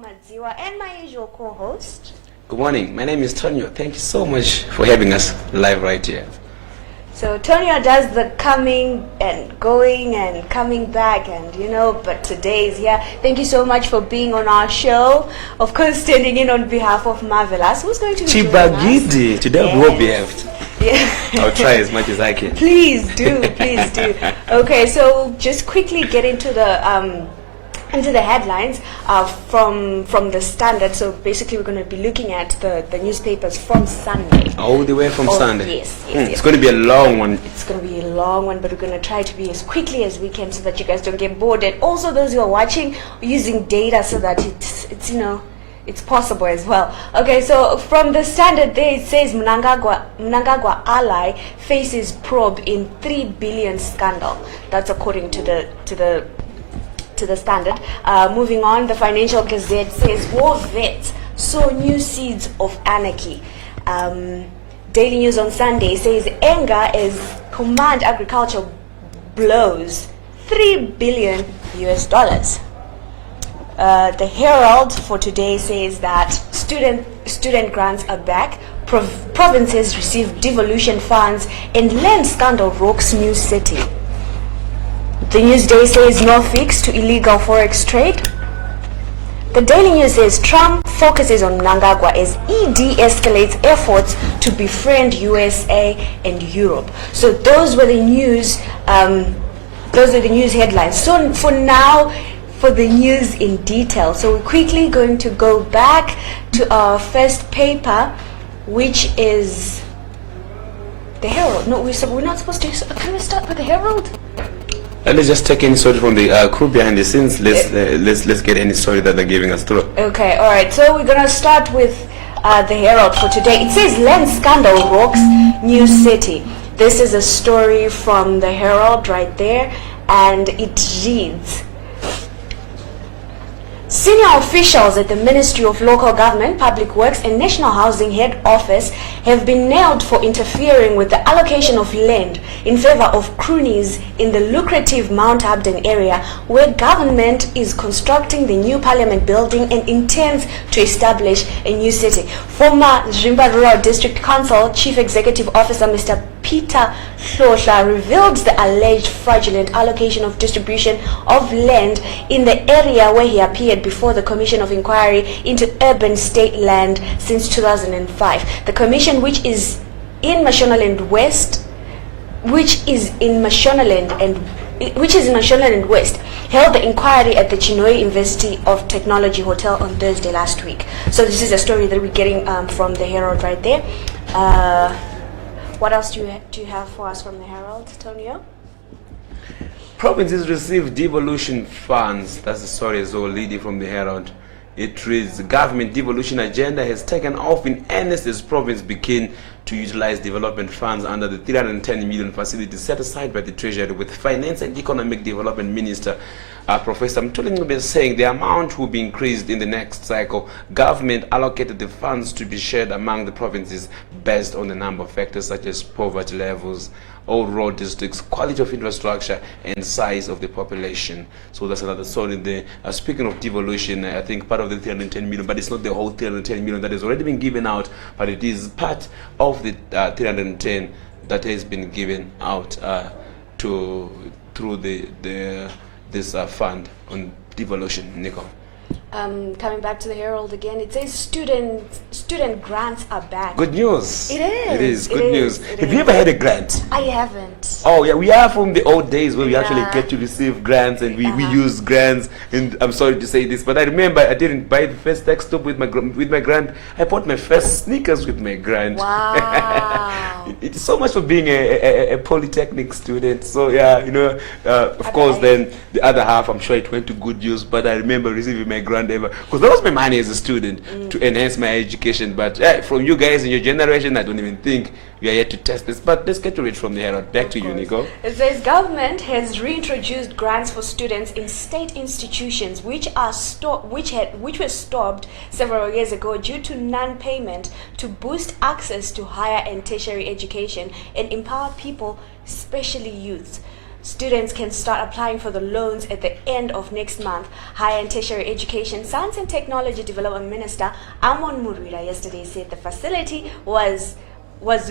Madziwa and my usual co-host. Good morning. My name is Tonio. Thank you so much for having us live right here. So Tonio does the coming and going and coming back and but today is here. Thank you so much for being on our show. Of course, standing in on behalf of Marvelous, who's going to be joining us. Chibagidi. Today we will be behaved. Yeah. I'll try as much as I can. Please do. Okay, so just quickly get into the headlines from the Standard. So basically we're going to be looking at the newspapers from Sunday. All the way from Sunday? Yes. It's going to be a long one. It's going to be a long one, but we're going to try to be as quickly as we can so that you guys don't get bored. And also those who are watching, using data so that it's possible as well. Okay, so from the Standard there it says Mnangagwa ally faces probe in 3 billion scandal. That's according to the Standard. Moving on, the Financial Gazette says war vets sow new seeds of anarchy. Daily News on Sunday says anger as Command Agriculture blows $3 billion. The Herald for today says that student grants are back. Provinces receive devolution funds and land scandal rocks new city. The Newsday says no fix to illegal forex trade. The Daily News says Trump focuses on Mnangagwa as ED escalates efforts to befriend USA and Europe. So those were the news. Those are the news headlines. So for now, for the news in detail. So we're quickly going to go back to our first paper, which is the Herald. No, we're not supposed to. Can we start with the Herald? Let's just take any story from the crew behind the scenes. Let's get any story that they're giving us through. Okay, all right. So we're gonna start with the Herald for today. It says land scandal rocks new city. This is a story from the Herald right there, and it reads: senior officials at the Ministry of Local Government, Public Works and National Housing Head Office have been nailed for interfering with the allocation of land in favor of cronies in the lucrative Mount Abden area, where government is constructing the new parliament building and intends to establish a new city. Former Zimbabwe Rural District Council Chief Executive Officer Mr. Peter Hlohla revealed the alleged fraudulent allocation of distribution of land in the area where he appeared before the Commission of Inquiry into Urban State Land since 2005. The commission, which is in Mashonaland West, held the inquiry at the Chinhoyi University of Technology Hotel on Thursday last week. So this is a story that we're getting from the Herald right there. What else do you have for us from the Herald, Tonio? Provinces receive devolution funds. That's the story as well, leading from the Herald. It reads: the government devolution agenda has taken off in earnest as province begin to utilize development funds under the 310 million facility set aside by the Treasury, with Finance and Economic Development Minister Professor Mtuli saying the amount will be increased in the next cycle. Government allocated the funds to be shared among the provinces based on the number of factors such as poverty levels, old road districts, quality of infrastructure, and size of the population. So that's another story there. Speaking of devolution, I think part of the 310 million, but it's not the whole 310 million that has already been given out, but it is part of the 310 that has been given out through this fund on devolution. Nico. Coming back to the Herald again, it says student grants are back. Good news. It is. It is good news. Have you ever had a grant? I haven't. Oh yeah, we are from the old days where we actually get to receive grants and we use grants. And I'm sorry to say this, but I remember I didn't buy the first textbook with my grant. I bought my first sneakers with my grant. Wow. It's so much for being a polytechnic student. So yeah, of course, then the other half, I'm sure it went to good use. But I remember receiving my grant ever, because that was my money as a student to enhance my education. But from you guys in your generation, I don't even think we are yet to test this. But let's get to it from the Herald. Back to you, Nico. It says government has reintroduced grants for students in state institutions which were stopped several years ago due to non-payment, to boost access to higher and tertiary education and empower people, especially youths. students can start applying for the loans at the end of next month. Higher and Tertiary Education, Science and Technology Development Minister Amon Murwira yesterday said the facility was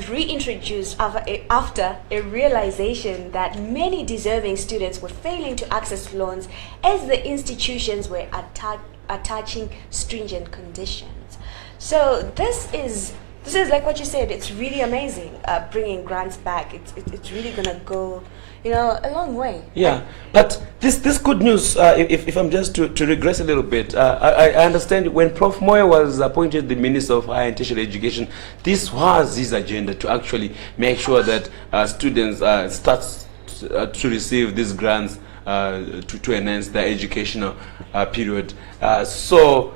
reintroduced after a realization that many deserving students were failing to access loans as the institutions were attaching stringent conditions. So this is like what you said. It's really amazing, bringing grants back. It's really gonna go, a long way. Yeah, but this good news. If I'm just to regress a little bit, I understand when Prof Moyo was appointed the Minister of Higher and Tertiary Education, this was his agenda to actually make sure that students start to receive these grants to enhance their educational period. So.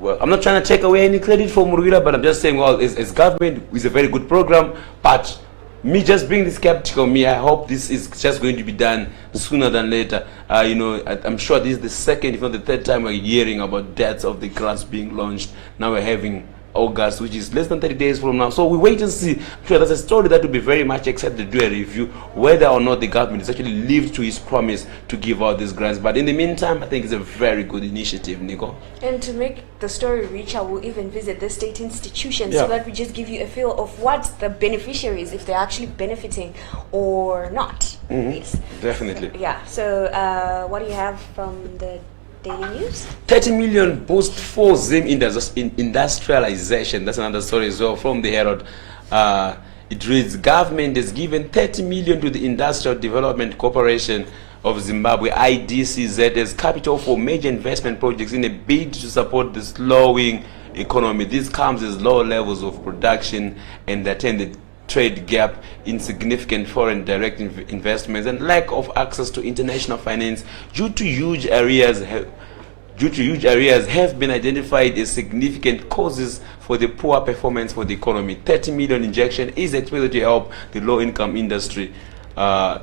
Well, I'm not trying to take away any credit from Murwira, but I'm just saying, well, as government, it's a very good program, but me just being the skeptical, I hope this is just going to be done sooner than later. I'm sure this is the second, if not the third time we're hearing about deaths of the grants being launched. Now we're having August, which is less than 30 days from now. So we wait and see. I'm sure that's a story that will be very much excited to do a review, whether or not the government has actually lived to his promise to give out these grants. But in the meantime, I think it's a very good initiative, Nico. And to make the story richer, we'll even visit the state institutions so that we just give you a feel of what the beneficiaries, if they're actually benefiting or not. Mm-hmm. Definitely. Yeah. So what do you have from the Daily News? 30 million boost for Zim industrialization. That's another story as well from the Herald. It reads, government has given 30 million to the Industrial Development Corporation of Zimbabwe, IDCZ, as capital for major investment projects in a bid to support the slowing economy. This comes as low levels of production and attended trade gap, insignificant foreign direct investments, and lack of access to international finance due to huge areas have been identified as significant causes for the poor performance for the economy. 30 million injection is expected to help the low-income industry, the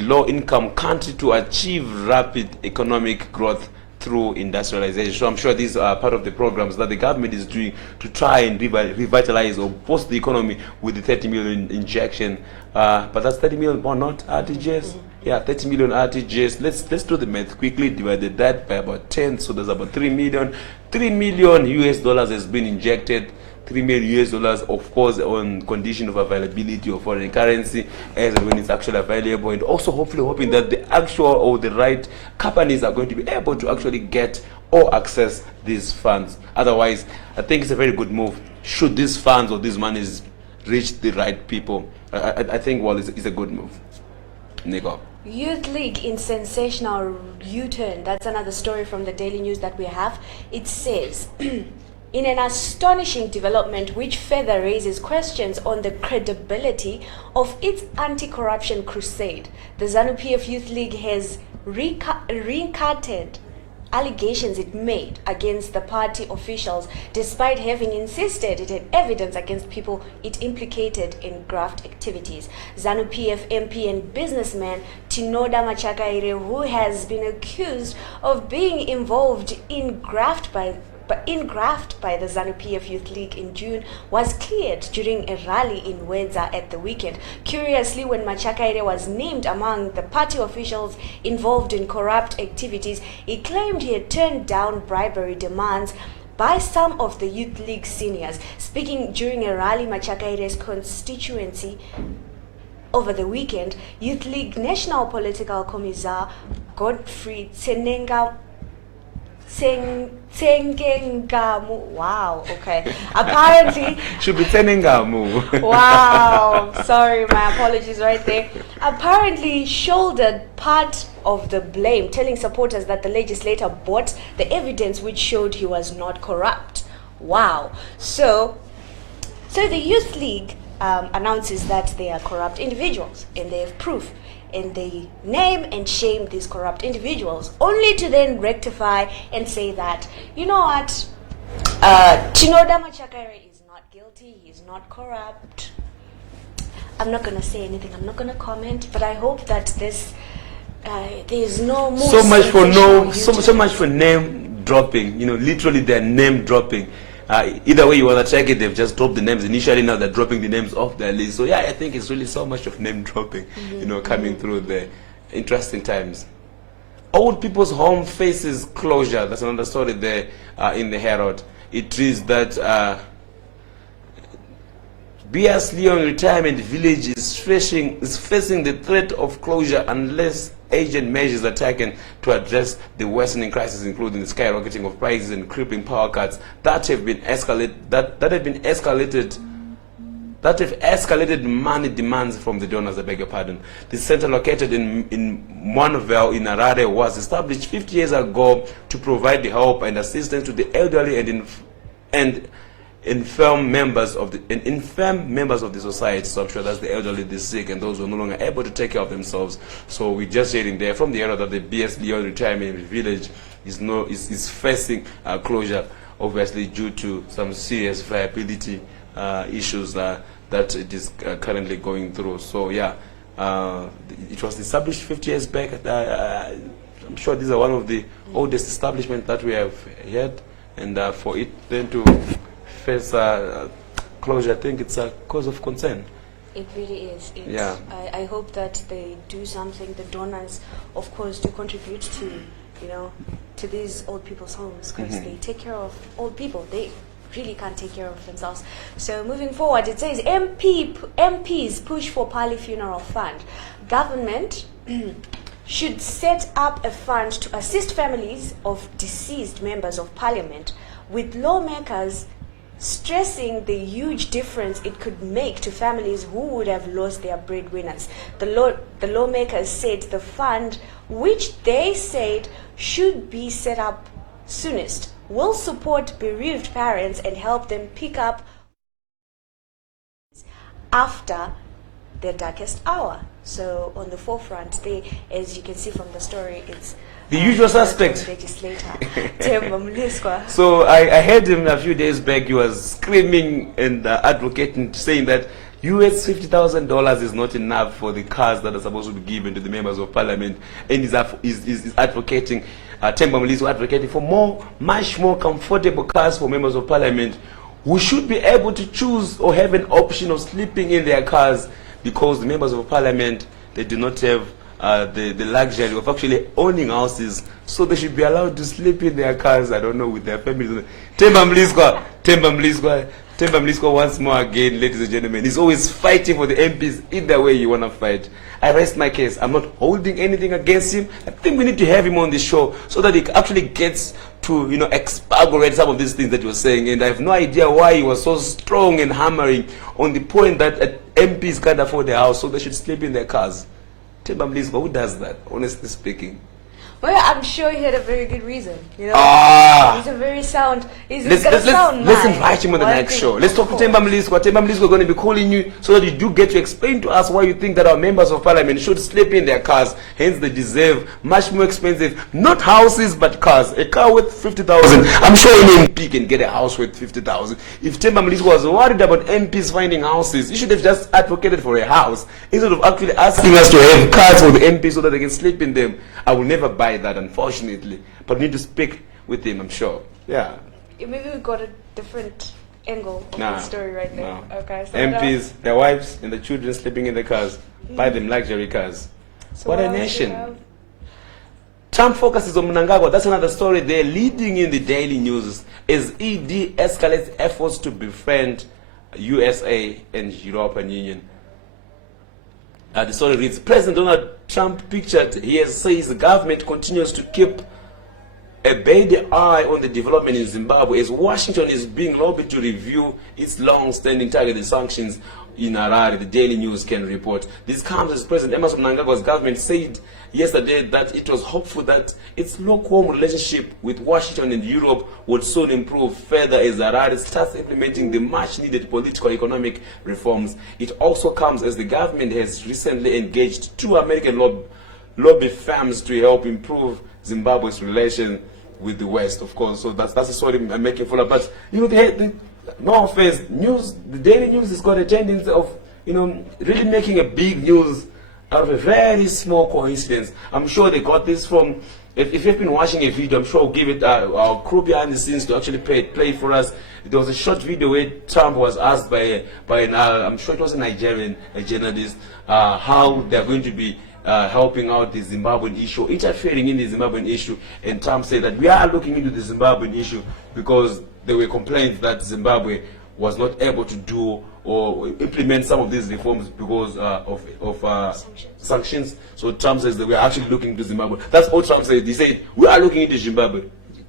low-income country, to achieve rapid economic growth through industrialization. So I'm sure these are part of the programs that the government is doing to try and revitalize or boost the economy with the 30 million injection. But that's 30 million pound, not RTGS. Yeah, 30 million RTGS. Let's do the math quickly. Divided that by about 10, so there's about 3 million. 3 million US dollars has been injected. 3 million US dollars, of course, on condition of availability of foreign currency as and when it's actually available, and also hopefully hoping that the actual or the right companies are going to be able to actually get or access these funds. Otherwise, I think it's a very good move. Should these funds or these monies reach the right people, I think, well, it's a good move. Nico. Youth League in sensational uturn. That's another story from the Daily News that we have. It says, in an astonishing development which further raises questions on the credibility of its anti-corruption crusade, the ZANU-PF Youth League has recanted allegations it made against the party officials, despite having insisted it had evidence against people it implicated in graft activities. ZANU-PF MP and businessman Tinoda Machakaire, who has been accused of being involved in graft by the ZANU-PF Youth League in June, was cleared during a rally in Wedza at the weekend. Curiously, when Machakaire was named among the party officials involved in corrupt activities, he claimed he had turned down bribery demands by some of the Youth League seniors. Speaking during a rally Machakaire's constituency over the weekend, Youth League National Political Commissar Godfrey Tsenengamu. Wow, okay. Apparently. Should be Tsenengamu. Wow, sorry, my apologies right there. Apparently shouldered part of the blame, telling supporters that the legislator bought the evidence which showed he was not corrupt. Wow. So the Youth League announces that they are corrupt individuals and they have proof, and they name and shame these corrupt individuals, only to then rectify and say that, you know what, Tinoda Machakaire is not guilty, he's not corrupt. I'm not going to say anything, I'm not going to comment, but I hope that this, there's no more so much for name dropping, literally they're name dropping. either way you want to check it, they've just dropped the names initially. Now they're dropping the names off their list. So yeah, I think it's really so much of name dropping, coming through there. Interesting times. Old people's home faces closure. That's another story there in the Herald. It is that B.S. Leon Retirement Village is facing the threat of closure unless urgent measures are taken to address the worsening crisis, including the skyrocketing of prices and crippling power cuts that have escalated money demands from the donors. I beg your pardon. The center, located in Monville in Harare, was established 50 years ago to provide the help and assistance to the elderly and infirm members of the society. So I'm sure that's the elderly, the sick, and those who are no longer able to take care of themselves. So we're just hearing there from the Herald that the B.S. Leon Retirement Village is facing closure, obviously due to some serious viability issues that it is currently going through. So yeah, it was established 50 years back. I'm sure these are one of the oldest establishments that we have had, and for it then to face closure, I think it's a cause of concern. It really is. Yeah. I hope that they do something. The donors, of course, to contribute to these old people's homes, because they take care of old people. They really can't take care of themselves. So moving forward, it says MPs push for Pali Funeral Fund. Government should set up a fund to assist families of deceased members of parliament, with lawmakers stressing the huge difference it could make to families who would have lost their breadwinners. The lawmakers said the fund, which they said should be set up soonest, will support bereaved parents and help them pick up after their darkest hour. So on the forefront, as you can see from the story, it's the usual suspect. Legislator Temba Mliswa. So I heard him a few days back. He was screaming and advocating, saying that US $50,000 is not enough for the cars that are supposed to be given to the members of parliament, and is advocating, Temba Mliswa advocating for much more comfortable cars for members of parliament, who should be able to choose or have an option of sleeping in their cars, because the members of parliament, they do not have the luxury of actually owning houses, so they should be allowed to sleep in their cars, I don't know, with their families. Temba Mliswa once more again, ladies and gentlemen, he's always fighting for the MPs, either way you want to fight. I rest my case. I'm not holding anything against him. I think we need to have him on the show so that he actually gets to, expurgate some of these things that you're saying. And I have no idea why he was so strong and hammering on the point that MPs can't afford their house, so they should sleep in their cars. Temba Mliswa, who does that, honestly speaking? Well, I'm sure he had a very good reason. He's a very sound. Let's invite him on the next show. Let's talk to Temba Mliswa. Temba Mliswa is going to be calling you so that you do get to explain to us why you think that our members of parliament should sleep in their cars. Hence, they deserve much more expensive, not houses, but cars. A car worth 50,000. I'm sure any MP can get a house worth 50,000. If Temba Mliswa was worried about MPs finding houses, he should have just advocated for a house instead of actually asking us to have cars for the MPs so that they can sleep in them. I will never buy that, unfortunately, but we need to speak with him, I'm sure. Yeah. Maybe we got a different angle of the story right there. No. Okay. So MPs, their wives, and the children sleeping in the cars. Buy them luxury cars. So what a nation. Trump focuses on Mnangagwa. That's another story there, leading in the daily news as ED escalates efforts to befriend USA and European Union. The story reads, President Donald Trump pictured here says the government continues to keep a beady eye on the development in Zimbabwe as Washington is being lobbied to review its long-standing targeted sanctions in Harare. The Daily News can report. This comes as President Emerson Mnangagwa's government said yesterday that it was hopeful that its lukewarm relationship with Washington and Europe would soon improve further as Harare starts implementing the much-needed political economic reforms. It also comes as the government has recently engaged two American lobby firms to help improve Zimbabwe's relation with the West, of course. So that's the story I'm making full of. But no offense, the Daily News has got a tendency of really making a big news out of a very small coincidence. I'm sure they got this from, if you've been watching a video, I'm sure I'll give it our crew behind the scenes to actually play it for us. there was a short video where Trump was asked by an, I'm sure it was a Nigerian journalist, how they're going to be helping out the Zimbabwean issue, interfering in the Zimbabwean issue, and Trump said that we are looking into the Zimbabwean issue because there were complaints that Zimbabwe was not able to do or implement some of these reforms because of sanctions. So Trump says that we are actually looking into Zimbabwe. That's all Trump said. He said, we are looking into Zimbabwe.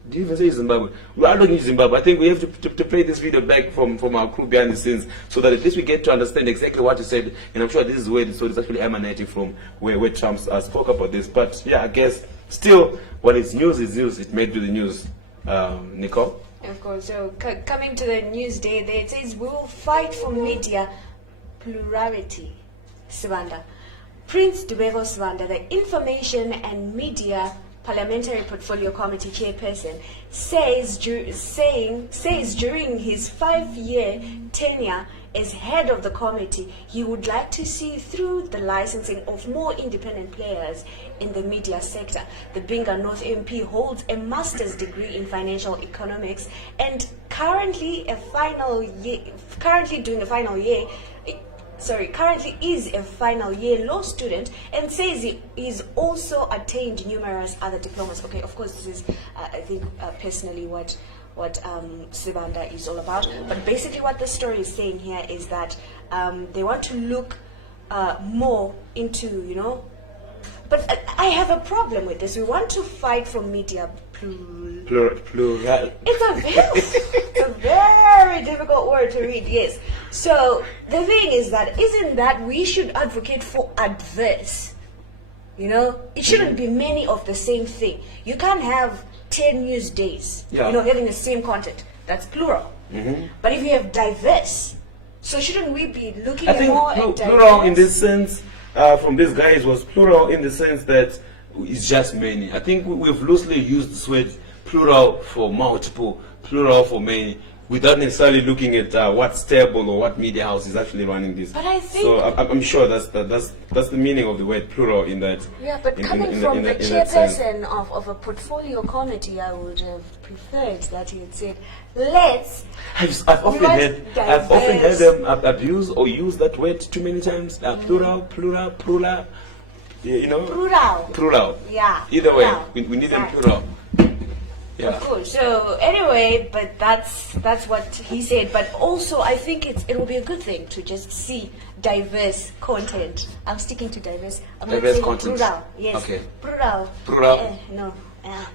Did you even say Zimbabwe? We are looking into Zimbabwe. I think we have to play this video back from our crew behind the scenes so that at least we get to understand exactly what he said. And I'm sure this is where the story is actually emanating from, where Trump spoke about this. But yeah, I guess still, when it's news, it made to the news. Nicole? Of course. So coming to the news day, there it says we will fight for media plurality. Sibanda. Prince Dubego Sibanda, the Information and Media Parliamentary Portfolio Committee chairperson, says during his 5-year tenure as head of the committee, he would like to see through the licensing of more independent players in the media sector. The Binga North MP holds a master's degree in financial economics and currently is a final year law student, and says he's also attained numerous other diplomas. Okay, of course, this is, I think, personally what Sibanda is all about. But basically what the story is saying here is that they want to look more into, but I have a problem with this. We want to fight for media plural. It's a very difficult word to read, yes. So the thing is that, isn't that we should advocate for adverse? It shouldn't be many of the same thing. You can't have 10 news days, having the same content. That's plural. But if you have diverse, so shouldn't we be looking at more at diverse? Plural in this sense, from these guys, was plural in the sense that it's just many. I think we've loosely used this word plural for multiple, plural for many, without necessarily looking at what stable or what media house is actually running this. But I think, so I'm sure that's the meaning of the word plural in that. Yeah, but coming from the chairperson of a portfolio committee, I would have preferred that he had said, let's. I've often heard them abuse or use that word too many times. Plural. Plural. Plural. Yeah. Either plural. way, we need them plural. Yeah. Of course. So anyway, but that's what he said. But also, I think it will be a good thing to just see diverse content. I'm sticking to diverse. I'm diverse not saying content. Plural. Yes. Okay. Plural. No.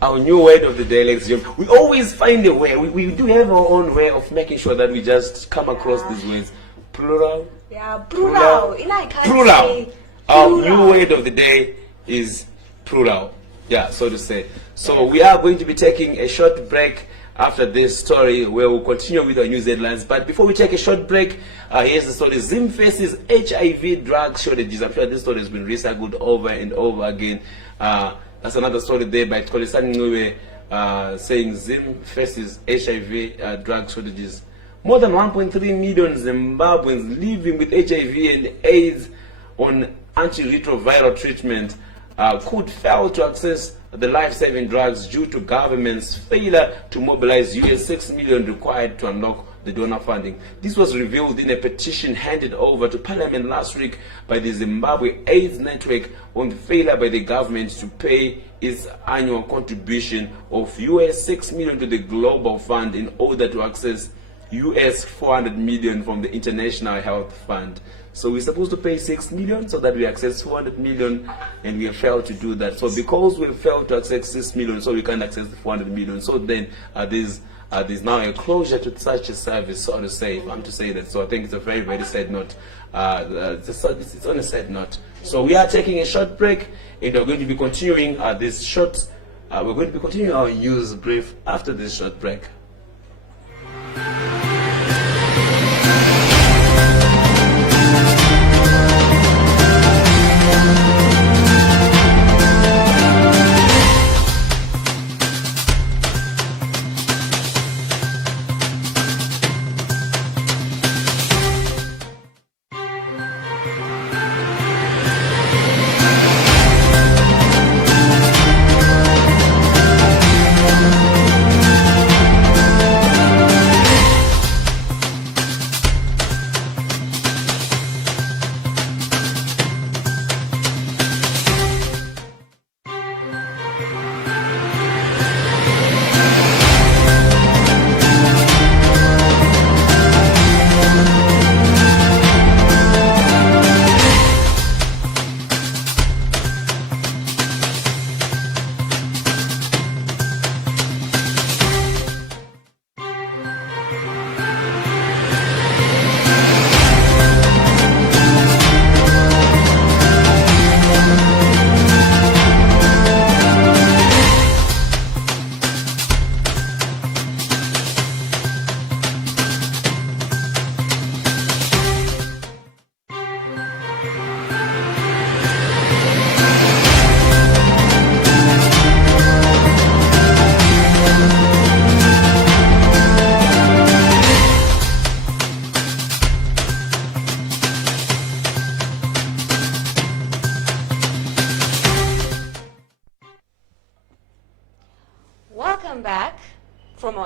Our new word of the day, ladies and gentlemen. We always find a way. We do have our own way of making sure that we just come across these words. Plural. Yeah. Plural. Plural. Our new word of the day is plural. Yeah, so to say. So we are going to be taking a short break after this story, where we'll continue with our news headlines. But before we take a short break, here's the story. Zim faces HIV drug shortages. I'm sure this story has been recycled over and over again. That's another story there by Kolisani Nwe, saying Zim faces HIV drug shortages. More than 1.3 million Zimbabweans living with HIV and AIDS on antiretroviral treatment could fail to access the life-saving drugs due to government's failure to mobilize $6 million required to unlock the donor funding. This was revealed in a petition handed over to Parliament last week by the Zimbabwe AIDS Network on the failure by the government to pay its annual contribution of $6 million to the Global Fund in order to access $400 million from the International Health Fund. So we're supposed to pay $6 million so that we access $400 million, and we have failed to do that. So because we have failed to access $6 million, so we can't access the $400 million. So then there's now a closure to such a service, so to say, if I'm to say that. So I think it's a very, very sad note. It's on a sad note. So we are taking a short break, and we're going to be continuing we're going to be continuing our news brief after this short break.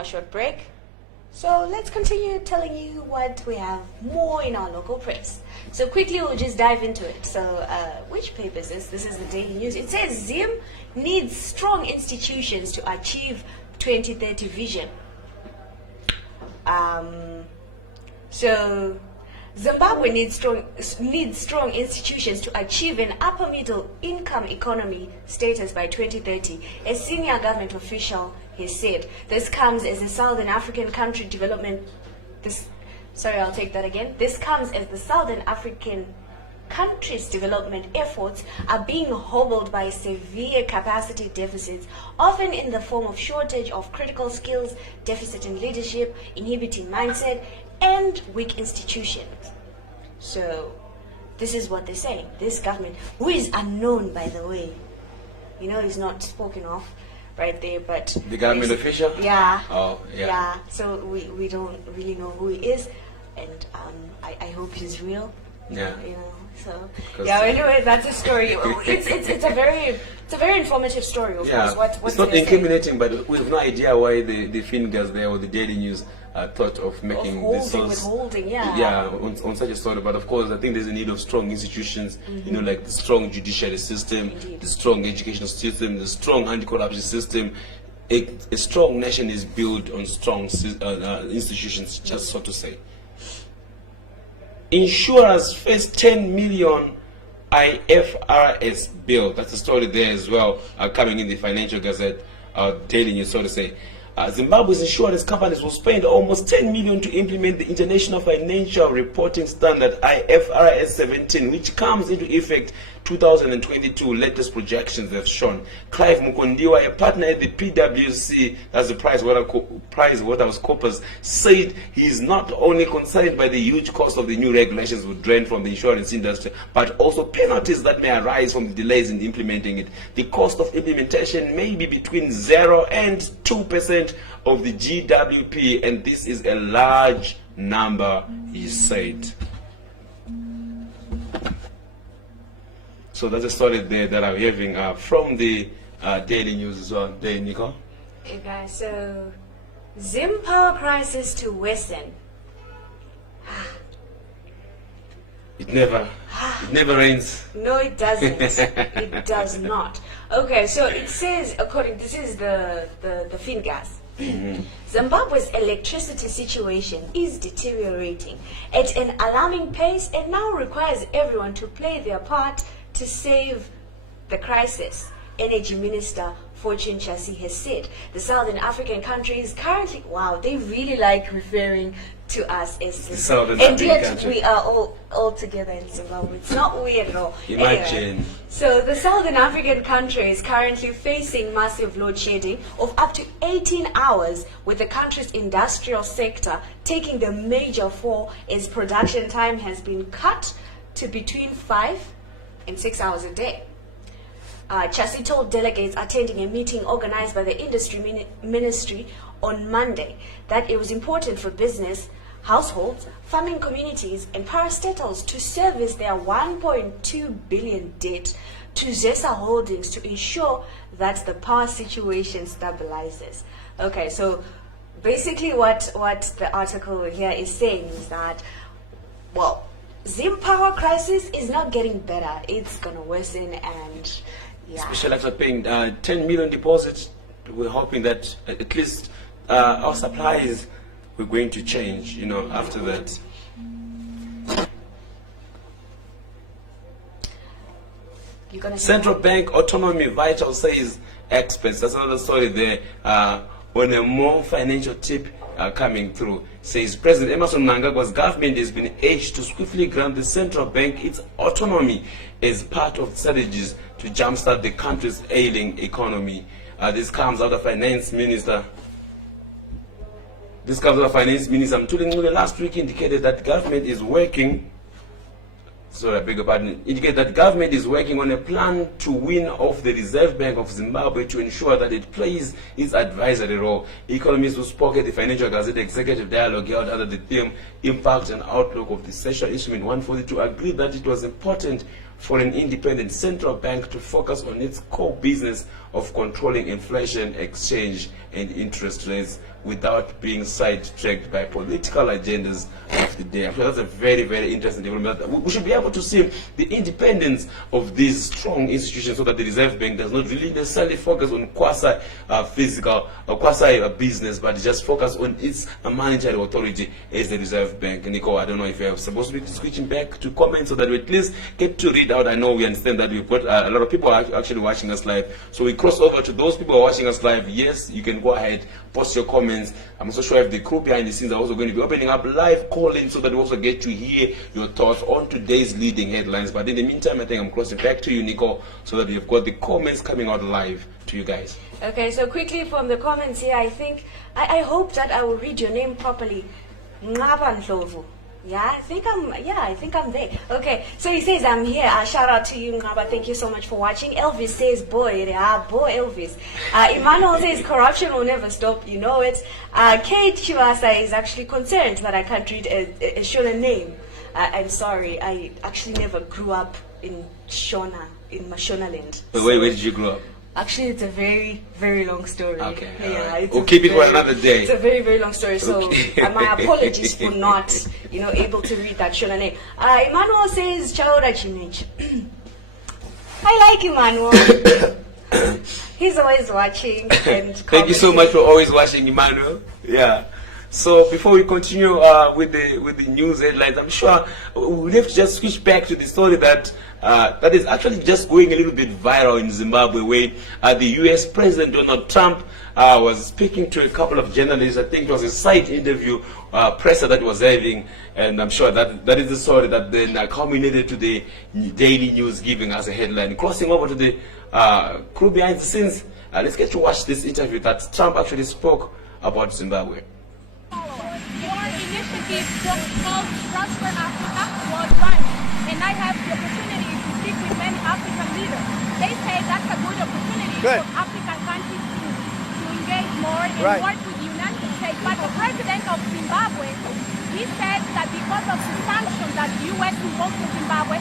short break. So let's continue telling you what we have more in our local press. So quickly we'll just dive into it. So which paper is this? This is the Daily News. It says Zim needs strong institutions to achieve 2030 vision. So Zimbabwe needs strong institutions to achieve an upper middle income economy status by 2030. A senior government official has said this comes as the Southern African country development. This comes as the Southern African countries' development efforts are being hobbled by severe capacity deficits, often in the form of shortage of critical skills, deficit in leadership, inhibiting mindset, and weak institutions. So this is what they're saying. This government, who is unknown by the way, is not spoken of right there, but the government official? Yeah. Oh, yeah. So we don't really know who he is, and I hope he's real. Yeah. So yeah. Anyway, that's a story. It's a very informative story. Of course. What's it's not incriminating, but we have no idea why the fingers there or the Daily News thought of making this withholding. On such a story. But of course, I think there's a need of strong institutions. Like the strong judiciary system, the strong educational system, the strong anti-corruption system. A strong nation is built on strong institutions, just so to say. Insurers face 10 million IFRS bill. That's the story there as well, coming in the Financial Gazette, Daily News, so to say. Zimbabwe's insurance companies will spend almost 10 million to implement the International Financial Reporting Standard IFRS 17, which comes into effect 2022. Latest projections have shown. Clive Mukondiwa, a partner at the PwC, that's the PricewaterhouseCoopers, said he is not only concerned by the huge cost of the new regulations would drain from the insurance industry, but also penalties that may arise from the delays in implementing it. The cost of implementation may be between 0 and 2% of the GWP, and this is a large number, he said. So that's a story there that I'm hearing from the Daily News as well. There, Nico. Hey guys, so Zim power crisis to worsen. It never rains. No, it doesn't. It does not. Okay, so it says, this is the Fingas. Zimbabwe's electricity situation is deteriorating at an alarming pace and now requires everyone to play their part to save the crisis. Energy Minister Fortune Chassis has said the Southern African country is currently, they really like referring to us as Southern and African yet country. We are all together in Zimbabwe. It's not weird at all. Imagine. Anyway, so the Southern African country is currently facing massive load shedding of up to 18 hours, with the country's industrial sector taking the major fall as production time has been cut to between 5 and 6 hours a day. Chassis told delegates attending a meeting organized by the industry ministry on Monday that it was important for business, households, farming communities, and parastatals to service their 1.2 billion debt to Zesa Holdings to ensure that the power situation stabilizes. Okay, so basically what the article here is saying is that, Zim power crisis is not getting better. It's gonna worsen, and Especially after paying 10 million deposits, we're hoping that at least our supplies were going to change, after that. Central bank autonomy vital, says experts. That's another story there. On a more financial tip coming through, says President Emerson Mnangagwa's government has been urged to swiftly grant the central bank its autonomy as part of strategies to jumpstart the country's ailing economy. This comes out of Finance Minister. Mthuli last week indicated that government is working. Indicated that government is working on a plan to win off the Reserve Bank of Zimbabwe to ensure that it plays its advisory role. Economists who spoke at the Financial Gazette Executive Dialogue held under the theme Impact and Outlook of the Special Instrument 142 agreed that it was important for an independent central bank to focus on its core business of controlling inflation, exchange, and interest rates without being sidetracked by political agendas of the day. I'm sure that's a very, very interesting development. We should be able to see the independence of these strong institutions so that the Reserve Bank does not really necessarily focus on quasi-physical or quasi-business, but just focus on its monetary authority as the Reserve Bank. Nico, I don't know if you're supposed to be switching back to comments so that we at least get to read out. I know we understand that we've got a lot of people are actually watching us live. So we cross over to those people who are watching us live. Yes, you can go ahead, post your comments. I'm also sure if the crew behind the scenes are also going to be opening up live call-in so that we also get to hear your thoughts on today's leading headlines. But in the meantime, I think I'm crossing back to you, Nico, so that you've got the comments coming out live to you guys. Okay, so quickly from the comments here, I hope that I will read your name properly. Ngaba Ndlovu. Yeah, I think I'm there. Okay, so he says I'm here. Shout out to you, Ngaba. Thank you so much for watching. Elvis says, boy Elvis. Emmanuel says corruption will never stop. You know it. Kate Chivasa is actually concerned that I can't read a Shona name. I'm sorry. I actually never grew up in Shona, in Mashonaland. But where did you grow up? Actually, it's a very, very long story. Okay. Yeah, right. We'll keep it for another day. It's a very, very long story. So okay. My apologies for not, able to read that Shona name. Emmanuel says, Chaura Chimich. I like Emmanuel. He's always watching and commenting. Thank you so much for always watching, Emmanuel. Yeah. So before we continue with the news headlines, I'm sure we'll have to just switch back to the story that is actually just going a little bit viral in Zimbabwe, where the U.S. President Donald Trump was speaking to a couple of journalists. I think it was a side interview presser that he was having, and I'm sure that is the story that then culminated to the daily news giving us a headline. Crossing over to the crew behind the scenes, let's get to watch this interview that Trump actually spoke about Zimbabwe. Your initiative called Prosper Africa was run, and I have the opportunity to speak with many African leaders. They say that's a good opportunity for African countries to engage more and work with the United States. But the president of Zimbabwe, he said that because of the sanctions that the U.S. imposed on Zimbabwe,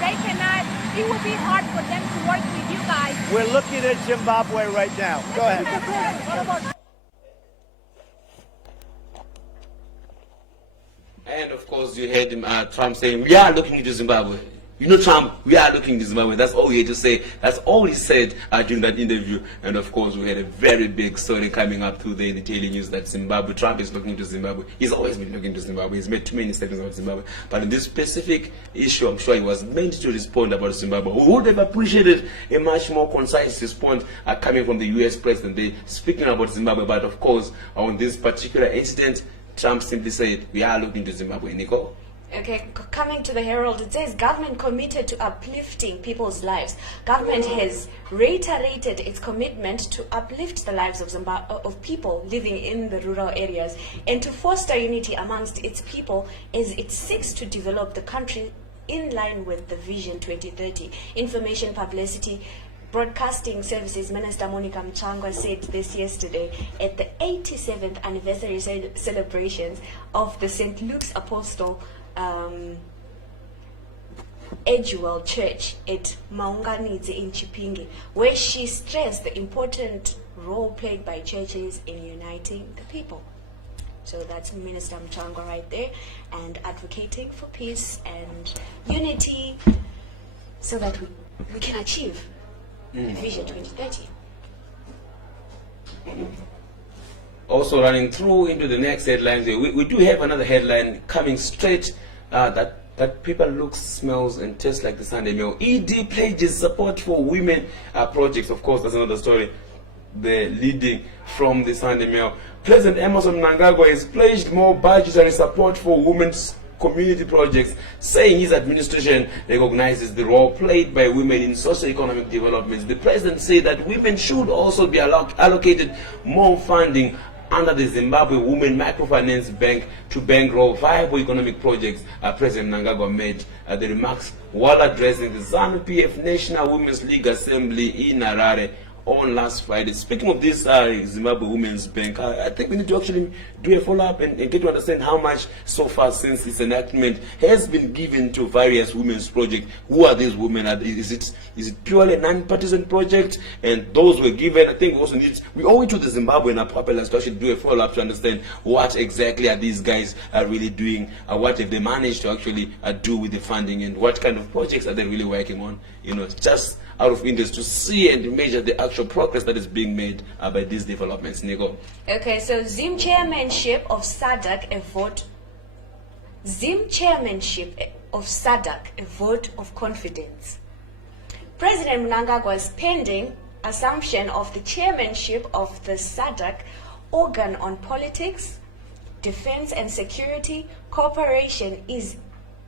they cannot, it will be hard for them to work with you guys. We're looking at Zimbabwe right now. Go ahead. And of course, you heard him, Trump saying, we are looking into Zimbabwe. You know, Trump, we are looking into Zimbabwe. That's all he had to say. That's all he said during that interview. And of course, we had a very big story coming up through the daily news that Trump is looking into Zimbabwe. He's always been looking into Zimbabwe. He's made too many statements about Zimbabwe. But in this specific issue, I'm sure he was meant to respond about Zimbabwe. We would have appreciated a much more concise response coming from the U.S. president. They speaking about Zimbabwe. But of course, on this particular incident, Trump simply said, we are looking to Zimbabwe. Nico? Okay, coming to the Herald, it says government committed to uplifting people's lives. Government has reiterated its commitment to uplift the lives of people living in the rural areas and to foster unity amongst its people as it seeks to develop the country in line with the Vision 2030. Information Publicity Broadcasting Services Minister Monica Mchangwa said this yesterday at the 87th anniversary celebrations of the St. Luke's Apostle Edgewell Church at Maunganidze in Chipinge, where she stressed the important role played by churches in uniting the people. So that's Minister Mchangwa right there, and advocating for peace and unity so that we can achieve the Vision 2030. Also running through into the next headlines, we do have another headline coming straight that people look, smells, and tastes like the Sunday meal. ED pledges support for women projects. Of course, that's another story. The leading from the Sunday meal. President Emerson Mnangagwa has pledged more budgetary support for women's community projects, saying his administration recognizes the role played by women in socio-economic developments. The president said that women should also be allocated more funding under the Zimbabwe Women Microfinance Bank to bankroll viable economic projects. President Mnangagwa made the remarks while addressing the ZANU-PF National Women's League Assembly in Harare on last Friday. Speaking of this Zimbabwe Women's Bank, I think we need to actually do a follow-up and get to understand how much so far since its enactment has been given to various women's projects. Who are these women? Is it purely a non-partisan project? And those were given, I think we owe it to the Zimbabwean populace to actually do a follow-up to understand what exactly are these guys really doing, what have they managed to actually do with the funding, and what kind of projects are they really working on, just out of interest to see and measure the actual progress that is being made by these developments. Nico. Okay, so Zim chairmanship of Sadc, a vote of confidence. President Mnangagwa's pending assumption of the chairmanship of the Sadc organ on politics, defense and security cooperation is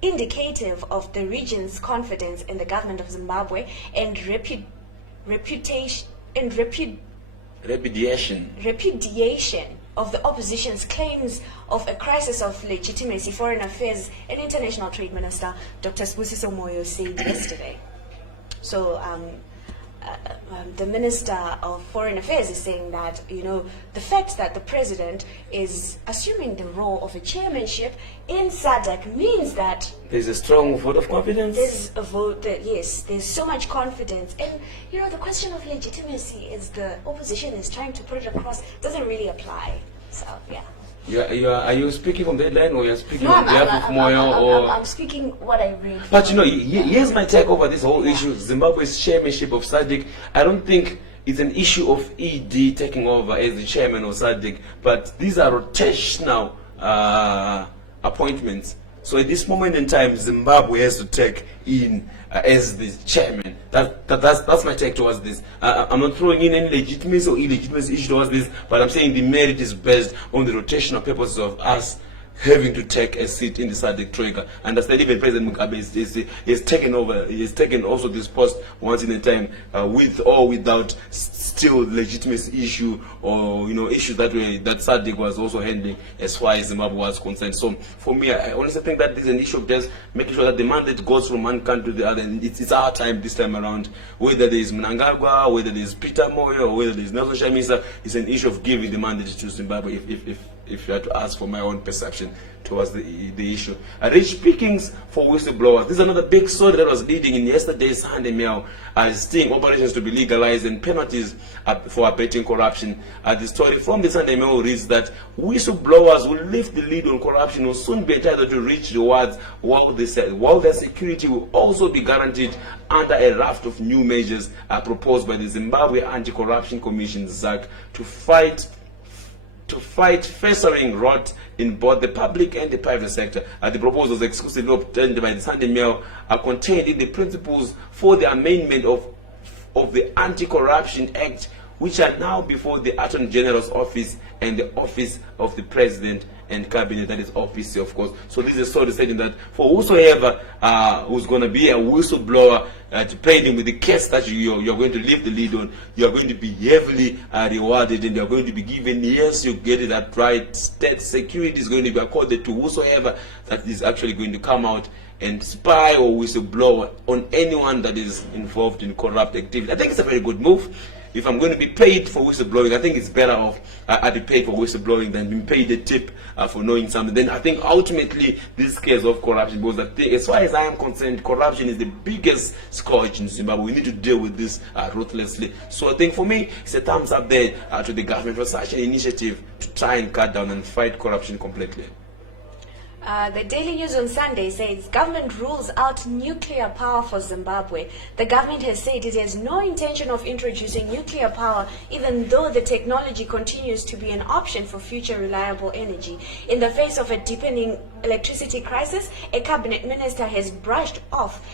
indicative of the region's confidence in the government of Zimbabwe and repudiation of the opposition's claims of a crisis of legitimacy. Foreign Affairs and International Trade Minister Dr. Sbusiso Moyo said yesterday. So the Minister of Foreign Affairs is saying that, the fact that the President is assuming the role of a chairmanship in Sadc means that there's a strong vote of confidence. There's a vote that, yes, there's so much confidence. And, the question of legitimacy is the opposition is trying to put it across, doesn't really apply. So, yeah. Are you speaking from that line, or you're speaking No, on behalf of Moyo? I'm speaking what I read. But here's my take over this whole issue. Zimbabwe's chairmanship of Sadc. I don't think it's an issue of ED taking over as the chairman of Sadc, but these are rotational appointments. So at this moment in time, Zimbabwe has to take in as the chairman. That's my take towards this. I'm not throwing in any legitimacy or illegitimacy issue towards this, but I'm saying the merit is based on the rotational purposes of us having to take a seat in the Sadc Troika. Understand, even President Mugabe is taken over. He has taken also this post once in a time, with or without still legitimacy issue or issues that Sadc was also handling as far as Zimbabwe was concerned. So for me, I honestly think that this is an issue of just making sure that the mandate goes from one country to the other, and it's our time this time around. Whether there is Mnangagwa, whether there is Peter Moyo, or whether there is Nelson Chamisa, it's an issue of giving the mandate to Zimbabwe. If you had to ask for my own perception towards the issue. Rich pickings for whistleblowers. This is another big story that was leading in yesterday's Sunday Mail, sting operations to be legalized and penalties for abetting corruption. The story from the Sunday Mail reads that whistleblowers will lift the lead on corruption, will soon be entitled to rich rewards, while their security will also be guaranteed under a raft of new measures proposed by the Zimbabwe Anti-Corruption Commission, ZAC, to fight festering rot in both the public and the private sector. The proposals exclusively obtained by the Sunday Mail are contained in the principles for the amendment of the Anti-Corruption Act, which are now before the Attorney General's office and the Office of the President and Cabinet, that is OPC, of course. So this is sort of stating that for whosoever who's going to be a whistleblower, to pay them with the case that you're going to leave the lead on, you're going to be heavily rewarded, and you're going to be given, yes, you get it, that right, state security is going to be accorded to whosoever that is actually going to come out and spy or whistleblower on anyone that is involved in corrupt activity. I think it's a very good move. If I'm going to be paid for whistleblowing, I think it's better off I'd be paid for whistleblowing than being paid a tip for knowing something. Then I think ultimately this case of corruption, because I think, as far as I am concerned, corruption is the biggest scourge in Zimbabwe. We need to deal with this ruthlessly. So I think for me, it's a thumbs up there to the government for such an initiative to try and cut down and fight corruption completely. The Daily News on Sunday says government rules out nuclear power for Zimbabwe. The government has said it has no intention of introducing nuclear power, even though the technology continues to be an option for future reliable energy. In the face of a deepening electricity crisis, a cabinet minister has brushed off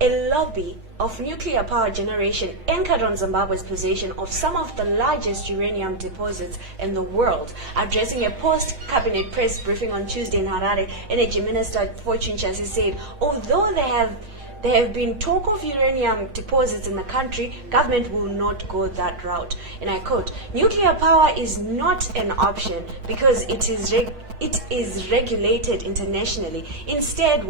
a lobby of nuclear power generation anchored on Zimbabwe's possession of some of the largest uranium deposits in the world. Addressing a post-cabinet press briefing on Tuesday in Harare, Energy Minister Fortune Chasi said, although there have been talk of uranium deposits in the country, government will not go that route. And I quote, nuclear power is not an option because it is regulated internationally. Instead,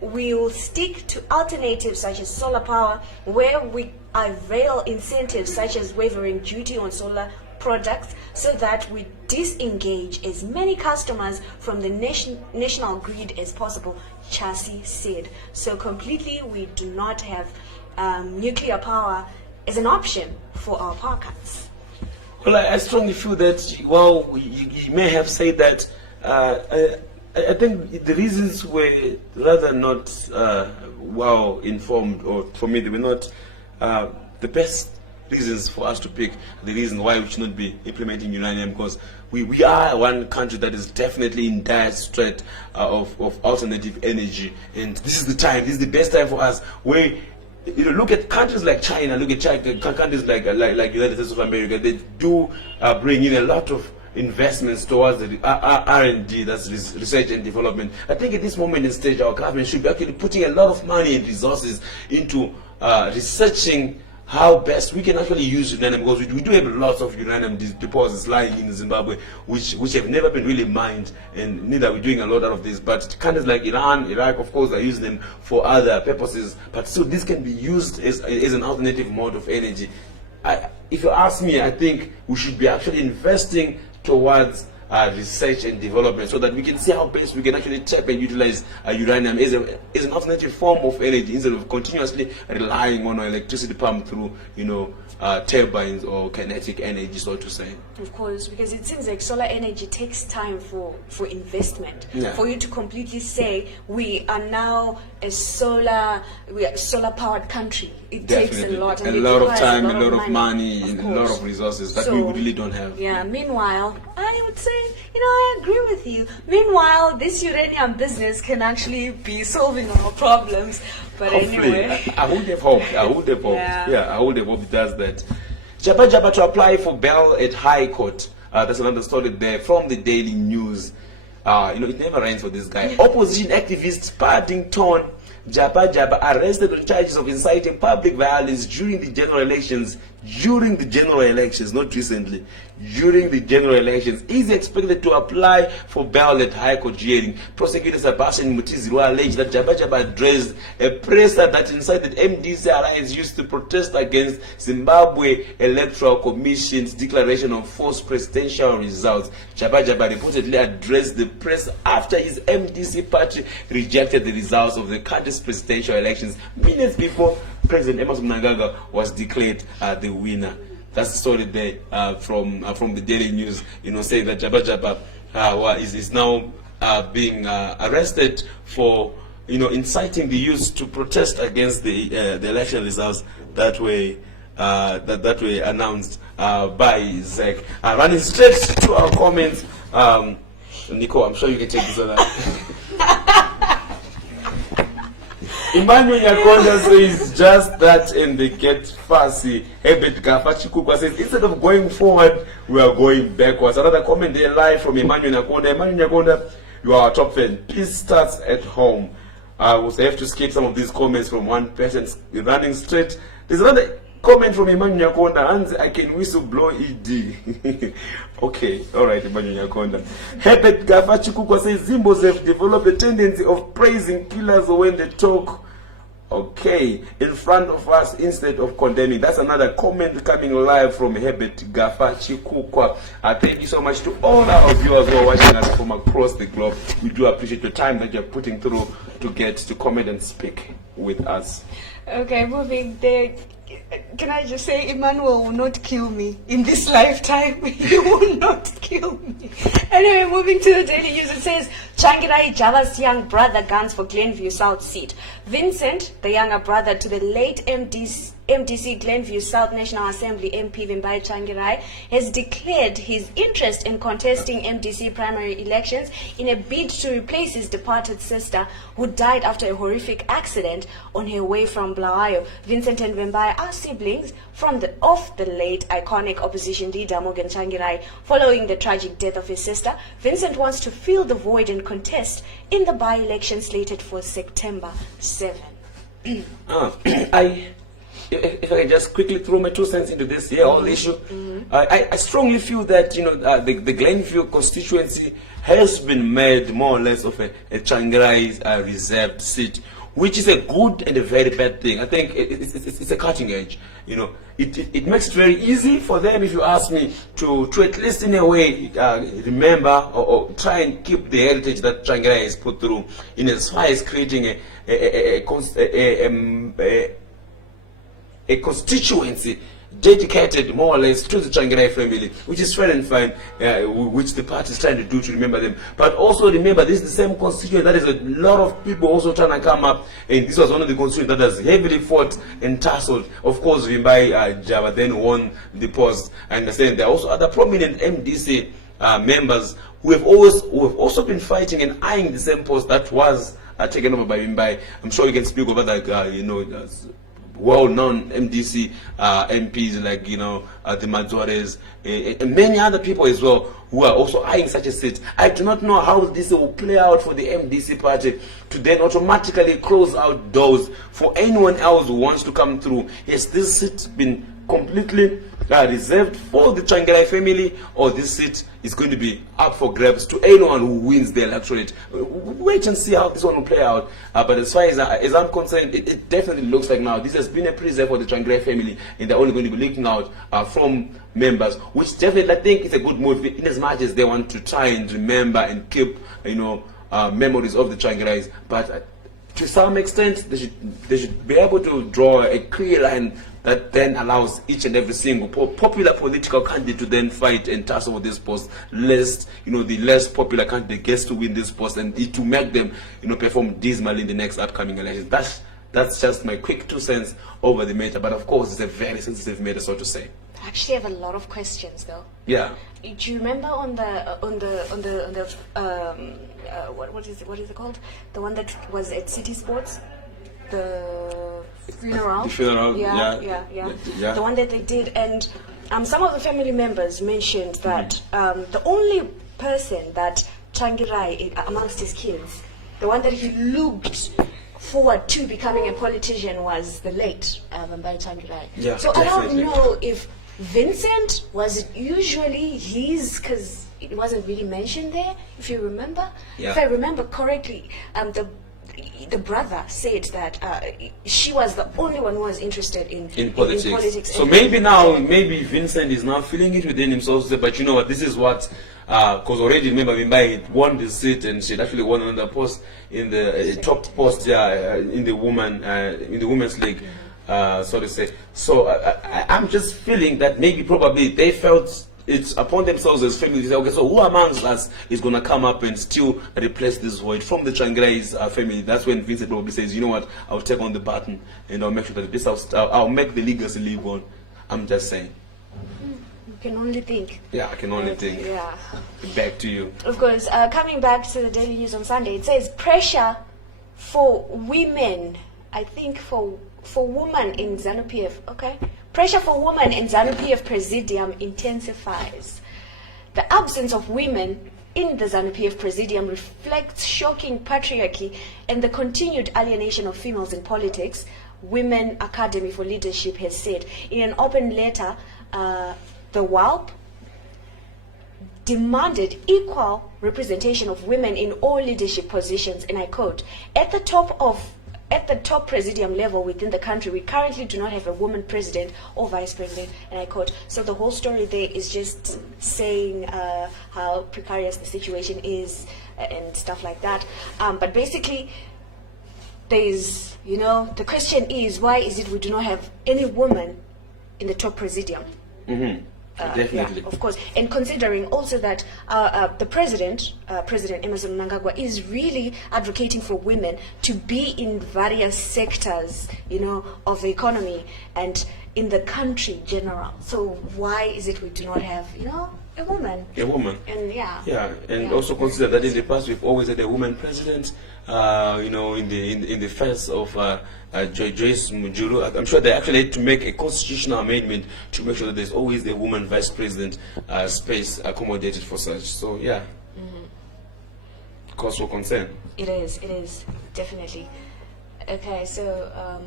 we will stick to alternatives such as solar power, where we avail incentives such as waiving duty on solar products so that we disengage as many customers from the national grid as possible, Chassis said. So completely we do not have nuclear power as an option for our power cuts. Well, I strongly feel that, well, you may have said that, I think the reasons were rather not well informed, or for me they were not the best reasons for us to pick the reason why we should not be implementing uranium, because we are one country that is definitely in dire threat of alternative energy, and this is the time, this is the best time for us, where look at countries like China, look at countries like United States of America. They do bring in a lot of investments towards the R&D, that's research and development. I think at this moment in stage, our government should be actually putting a lot of money and resources into researching how best we can actually use uranium, because we do have lots of uranium deposits lying in Zimbabwe which have never been really mined, and neither are we doing a lot out of this. But countries like Iran, Iraq, of course, are using them for other purposes, but still this can be used as an alternative mode of energy. If you ask me, I think we should be actually investing towards research and development, so that we can see how best we can actually tap and utilize uranium as an alternative form of energy, instead of continuously relying on our electricity pump through, turbines or kinetic energy, so to say. Of course, because it seems like solar energy takes time for investment. Yeah. For you to completely say we are now a solar powered country, it takes a lot. And a lot of time, a lot of money, and a lot of resources that we really don't have. Yeah. Meanwhile, I would say, I agree with you. Meanwhile, this uranium business can actually be solving our problems. But hopefully, anyway, I would have hoped. I would have hoped. Yeah, I would have hoped it does that. Jabba to apply for bail at High Court. That's another story there from the Daily News. It never rains for this guy. Opposition activist Paddington Jabba arrested on charges of inciting public violence during the general elections. Not recently. During the general elections, is expected to apply for bail at High Court hearing. Prosecutor Sebastian Mutizirwa alleged that Jabba addressed a presser that incited MDC alliance used to protest against Zimbabwe Electoral Commission's declaration of false presidential results. Jabba reportedly addressed the press after his MDC party rejected the results of the country's presidential elections minutes before President Emerson Mnangagwa was declared the winner. That's the story there from the Daily News, saying that Jabba is now being arrested for, inciting the youth to protest against the election results that were announced by Sadc. Running straight to our comments, Nico, I'm sure you can take this one. Emmanuel Nyakonda says just that and they get fussy. Herbert Gafachikukwa says instead of going forward, we are going backwards. Another comment there live from Emmanuel Nyakonda. Emmanuel Nyakonda, you are our top fan. Peace starts at home. I will have to skip some of these comments from one person running straight. There's another comment from Emmanuel Nyakonda. And I can whistle blow ED. Okay, all right, Emmanuel Nyakonda. Herbert Gafachikukwa says Zimbos have developed a tendency of praising killers when they talk in front of us instead of condemning. That's another comment coming live from Herbert Gafachikukwa. Thank you so much to all our viewers who are watching us from across the globe. We do appreciate the time that you're putting through to get to comment and speak with us. Okay, moving there. Can I just say, Emmanuel will not kill me in this lifetime. He will not kill me. Anyway, moving to the Daily News, it says, Changirai Java's young brother guns for Glenview South seat. Vincent, the younger brother to the late MDC Glenview South National Assembly MP Vimbai Changirai, has declared his interest in contesting MDC primary elections in a bid to replace his departed sister, who died after a horrific accident on her way from Bulawayo. Vincent and Vimbai are siblings of the late iconic opposition leader Morgan Changirai. Following the tragic death of his sister, Vincent wants to fill the void and contest in the by-election slated for September 7. If I can just quickly throw my 2 cents into this whole issue, I strongly feel that the Glenview constituency has been made more or less of a Changirai reserved seat, which is a good and a very bad thing. I think it's a cutting edge. You know, it makes it very easy for them, if you ask me, to at least in a way remember or try and keep the heritage that Tsvangirai has put through, in as far as creating a constituency dedicated more or less to the Tsvangirai family, which is fair and fine, which the party is trying to do to remember them. But also remember, this is the same constituency that is a lot of people also trying to come up, and this was one of the constituencies that has heavily fought and tussled. Of course, Vimbai Java then won the post. I understand there are also other prominent MDC members who have also been fighting and eyeing the same post that was taken over by Vimbai. I'm sure you can speak over that, you know, well-known MDC MPs like, you know, the Mazores, and many other people as well who are also eyeing such a seat. I do not know how this will play out for the MDC party to then automatically close out doors for anyone else who wants to come through. Has this seat been completely reserved for the Tsvangirai family, or this seat is going to be up for grabs to anyone who wins the electorate? Wait and see how this one will play out. But as far as I'm concerned, it definitely looks like now this has been a preserve for the Tsvangirai family, and they're only going to be looking out from members, which definitely I think is a good move, in as much as they want to try and remember and keep, you know, memories of the Tsvangirais. But to some extent, they should be able to draw a clear line that then allows each and every single popular political candidate to then fight and tussle with this post, lest, you know, the less popular candidate gets to win this post, and it to make them, you know, perform dismally in the next upcoming elections. That's just my quick 2 cents over the matter. But of course, it's a very sensitive matter, so to say. I actually have a lot of questions, though. Yeah. Do you remember on the what is it called? The one that was at City Sports, the funeral. The funeral. Yeah. The one that they did, and some of the family members mentioned that the only person that Tsvangirai, amongst his kids, the one that he looked forward to becoming a politician was the late Vimbai Tsvangirai. Yeah, so definitely. I don't know if Vincent was usually his, because it wasn't really mentioned there, if you remember. Yeah. If I remember correctly, the brother said that she was the only one who was interested in politics. So maybe Vincent is now feeling it within himself, but you know what, this is what, because already remember Vimbai had won the seat, and she'd actually won another post in the top post in the women's league, so to say. So I'm just feeling that maybe probably they felt it's upon themselves as families. Okay, so who amongst us is going to come up and still replace this void from the Tsvangirai's family? That's when Vincent probably says, you know what, I'll take on the baton and I'll make sure that this, I'll make the legacy live on. I'm just saying. You can only think. Yeah, I can only think. Yeah. Back to you. Of course, coming back to the Daily News on Sunday, it says pressure for women, I think for women in ZANU-PF, okay? Pressure for women in ZANU-PF Presidium intensifies. The absence of women in the ZANU-PF Presidium reflects shocking patriarchy and the continued alienation of females in politics, Women Academy for Leadership has said. In an open letter, the WALP demanded equal representation of women in all leadership positions, and I quote, at the top presidium level within the country, we currently do not have a woman president or vice president, and I quote. So the whole story there is just saying how precarious the situation is and stuff like that. But basically, there's, you know, the question is, why is it we do not have any woman in the top presidium? Mm-hmm. Definitely. Yeah, of course. And considering also that the President Emmerson Mnangagwa, is really advocating for women to be in various sectors, you know, of the economy and in the country in general. So why is it we do not have, you know, a woman? A woman. And also consider that in the past we've always had a woman president. You know, in the face of Joyce Mujuru, I'm sure they actually had to make a constitutional amendment to make sure that there's always a woman vice president space accommodated for such. So yeah, cause for concern. It is definitely. Okay, so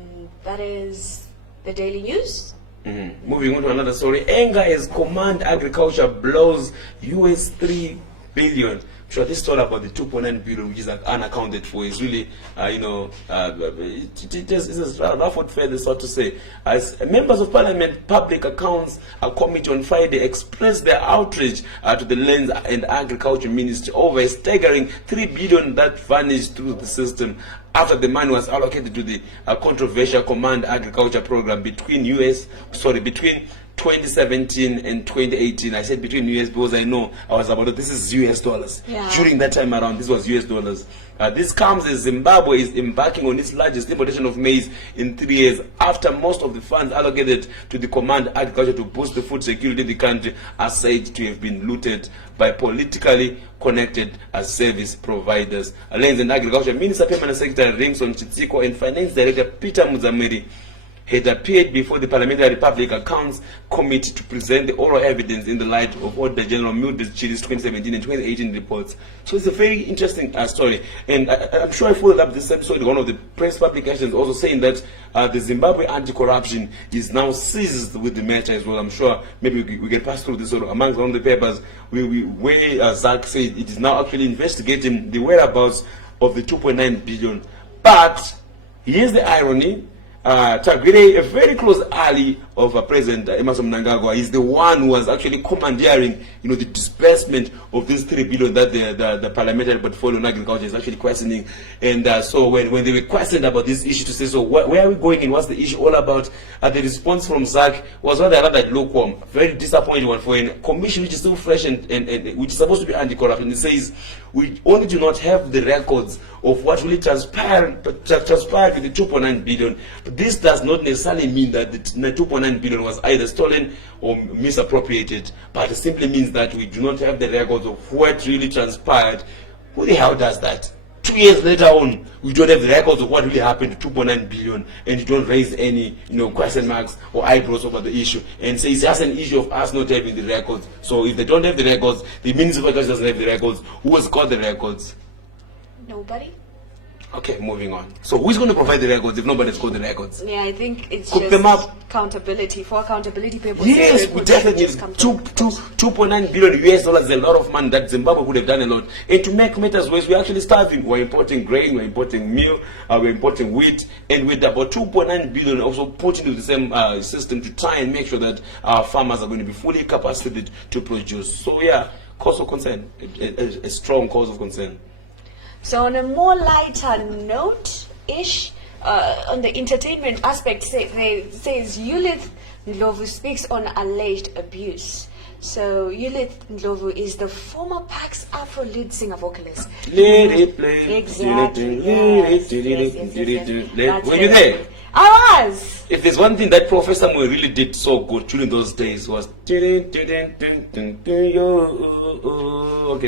that is the Daily News. Moving on to another story. Anger as Command Agriculture blows US $3 billion. Sure, this story about the 2.9 billion, which is unaccounted for, is really, it is a rough and fair, so to say. As members of Parliament Public Accounts Committee on Friday expressed their outrage to the Lands and Agriculture Ministry over a staggering 3 billion that vanished through the system after the money was allocated to the controversial Command Agriculture Program between 2017 and 2018. I said between US because I know I was about this is US dollars. Yeah. During that time around, this was US dollars. This comes as Zimbabwe is embarking on its largest importation of maize in 3 years after most of the funds allocated to the Command Agriculture to boost the food security in the country are said to have been looted by politically connected service providers. Lands and Agriculture Minister Permanent Secretary Rimson Chitsiko and Finance Director Peter Muzamiri had appeared before the Parliamentary Public Accounts Committee to present the oral evidence in the light of Auditor General Mildred Chili's 2017 and 2018 reports. So it's a very interesting story. And I'm sure I followed up this episode in one of the press publications also saying that the Zimbabwe anti-corruption is now seized with the matter as well. I'm sure maybe we can pass through this sort of amongst one of the papers where Sadc said it is now actually investigating the whereabouts of the 2.9 billion. But here's the irony. Tagwire, a very close ally of President Emmerson Mnangagwa, is the one who was actually commandeering, the disbursement of this 3 billion that the Parliamentary Portfolio on Agriculture is actually questioning. And so when they were questioned about this issue to say, so where are we going and what's the issue all about? The response from Sadc was rather lukewarm, very disappointing one for a commission which is so fresh and which is supposed to be anti-corruption. It says we only do not have the records of what really transpired with the 2.9 billion. But this does not necessarily mean that the 2.9 billion was either stolen or misappropriated, but it simply means that we do not have the records of what really transpired. Who the hell does that? 2 years later on, we don't have the records of what really happened to 2.9 billion, and you don't raise any, question marks or eyebrows over the issue, and say it's just an issue of us not having the records. So if they don't have the records, the Ministry of Agriculture doesn't have the records. Who has got the records? Nobody. Okay, moving on. So who's going to provide the records if nobody's got the records? Yeah, I think it's Cook just them up. accountability. For accountability purposes. Yes, we definitely need 2.9 billion US dollars is a lot of money that Zimbabwe would have done a lot. And to make matters worse, we're actually starving. We're importing grain, we're importing meal, we're importing wheat, and with about 2.9 billion also put into the same system to try and make sure that our farmers are going to be fully capacitated to produce. So yeah, cause of concern, a strong cause of concern. So on a more lighter note-ish, on the entertainment aspect, says Ulith Ndlovu speaks on alleged abuse. So Ulith Ndlovu is the former Pax Afro lead singer vocalist. Let it play. Exactly. Yes. Were you there? I was. If there's one thing that Professor Moe really did so good during those days was okay,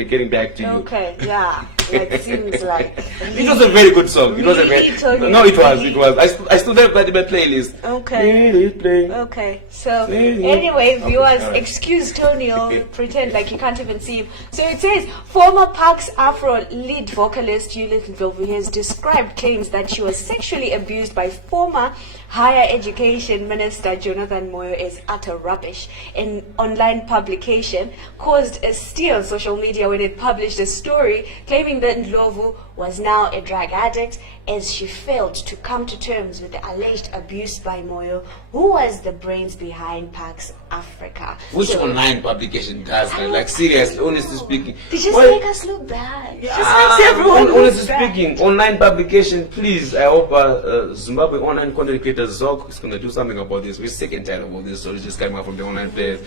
getting back to you. Okay, yeah. It seems like it was a very good song. It was a very it was. I still have that in my playlist. Okay. Okay. So anyway, viewers, excuse Tony or pretend like you can't even see him. So it says former Pax Afro lead vocalist Ulith Ndlovu has described claims that she was sexually abused by former Higher Education Minister Jonathan Moyo as utter rubbish. An online publication caused a stir on social media when it published a story claiming that Ndlovu was now a drug addict as she failed to come to terms with the alleged abuse by Moyo, who was the brains behind Pax Africa. Which online publication does that? Like seriously, honestly speaking. They just make us look bad. Yeah, Just makes everyone look honestly bad. speaking, online publication, please. I hope Zimbabwe online content creator Zoc is going to do something about this. We're sick and tired of all this stories just coming out from the online players.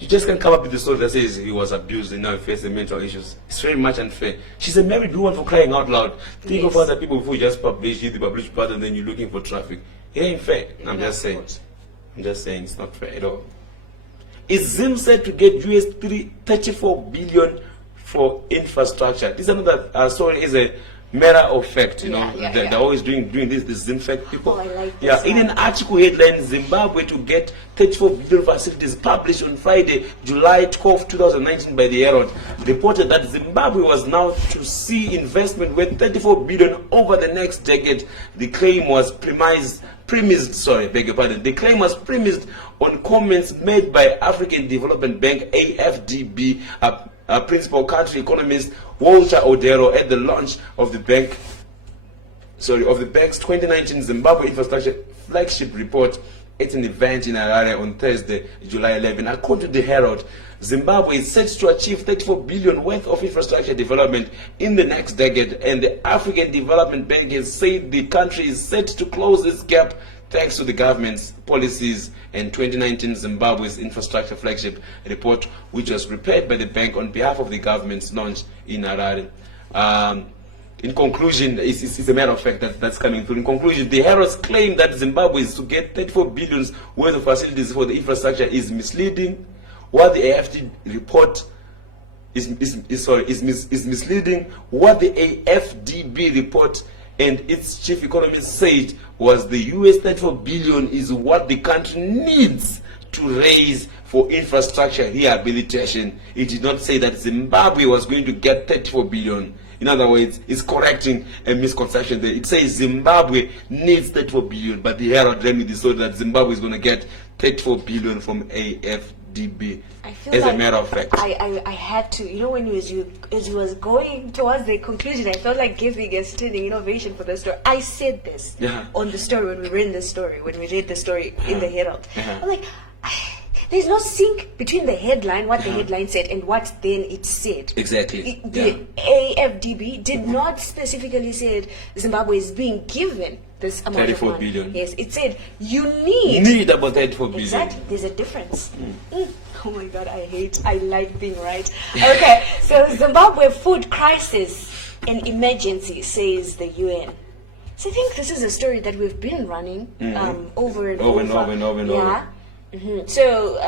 You just can't come up with the story that says he was abused and now he faces mental issues. It's very much unfair. She's a married woman, for crying out loud. Think of other people before you just publish it, the publish part, and then you're looking for traffic. It ain't fair. I'm just saying it's not fair at all. Is Zim said to get US 34 billion for infrastructure? This is another story, is a matter of fact, they're always doing this Zimfact people. Oh, I like this in an article headline, Zimbabwe to get 34 billion facilities, published on Friday, July 12, 2019 by the Herald, reported that Zimbabwe was now to see investment worth 34 billion over the next decade. The claim was premised on comments made by African Development Bank, AFDB, principal country economist Walter Odero at the launch of the bank's 2019 Zimbabwe infrastructure flagship report at an event in Harare on Thursday, July 11. According to the Herald, Zimbabwe is set to achieve 34 billion worth of infrastructure development in the next decade, and the African Development Bank has said the country is set to close this gap thanks to the government's policies and 2019 Zimbabwe's infrastructure flagship report, which was prepared by the bank on behalf of the government's launch in Harare. In conclusion, it's a matter of fact that's coming through. In conclusion, the Herald's claim that Zimbabwe is to get 34 billion worth of facilities for the infrastructure is misleading. What the AFD report is misleading. What the AFDB report and its chief economist said was the US 34 billion is what the country needs to raise for infrastructure rehabilitation. It did not say that Zimbabwe was going to get 34 billion. In other words, it's correcting a misconception there. It says Zimbabwe needs 34 billion, but the Herald ran with the story that Zimbabwe is going to get 34 billion from AFDB. I feel as like a matter of fact. I had to, when as you was going towards the conclusion, I felt like giving a standing innovation for the story. I said this on the story when we read the story, in the Herald. I'm like, there's no sync between the headline, what the headline said, and what then it said. Exactly. The AFDB did not specifically say Zimbabwe is being given this amount 34 of money. billion. Yes, it said you need about 34 billion. Exactly. There's a difference. Oh my God, I like being right. Okay, so Zimbabwe food crisis and emergency, says the UN. So I think this is a story that we've been running over and over. So,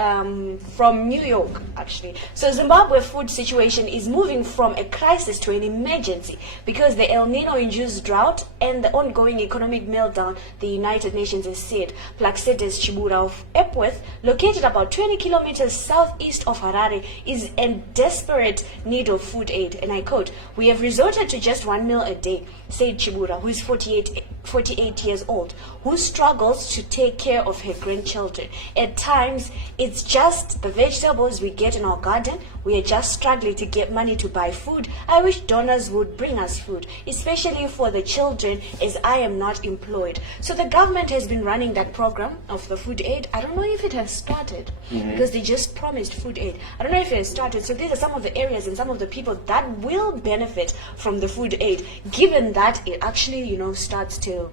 from New York, actually. So, Zimbabwe food situation is moving from a crisis to an emergency because the El Nino-induced drought and the ongoing economic meltdown, the United Nations has said. Plaxetes Chibura of Epworth, located about 20 kilometers southeast of Harare, is in desperate need of food aid. And I quote, "We have resorted to just 1 meal a day," said Chibura, who is 48 years old, who struggles to take care of her grandchildren. At times, it's just the vegetables we get in our garden. We are just struggling to get money to buy food. I wish donors would bring us food, especially for the children, as I am not employed. So the government has been running that program of the food aid. I don't know if it has started because they just promised food aid. I don't know if it has started. So these are some of the areas and some of the people that will benefit from the food aid, given that it actually, starts to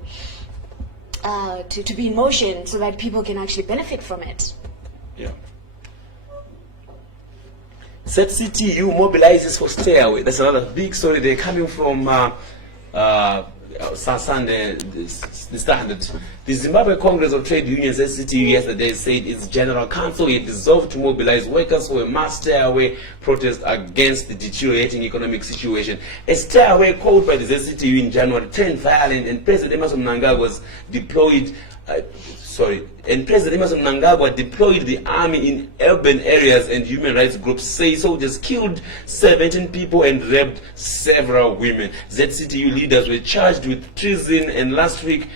be in motion so that people can actually benefit from it. Yeah. Sadc mobilizes for stay-away. That's another big story. They're coming from Sunday, the Standard. The Zimbabwe Congress of Trade Unions, Sadc, yesterday said its General Council had resolved to mobilize workers for a mass stay-away protest against the deteriorating economic situation. A stay-away called by the Sadc in January turned violent, and President Emerson Mnangagwa deployed deployed the army in urban areas, and human rights groups say soldiers killed 17 people and raped several women. ZCTU leaders were charged with treason, and last week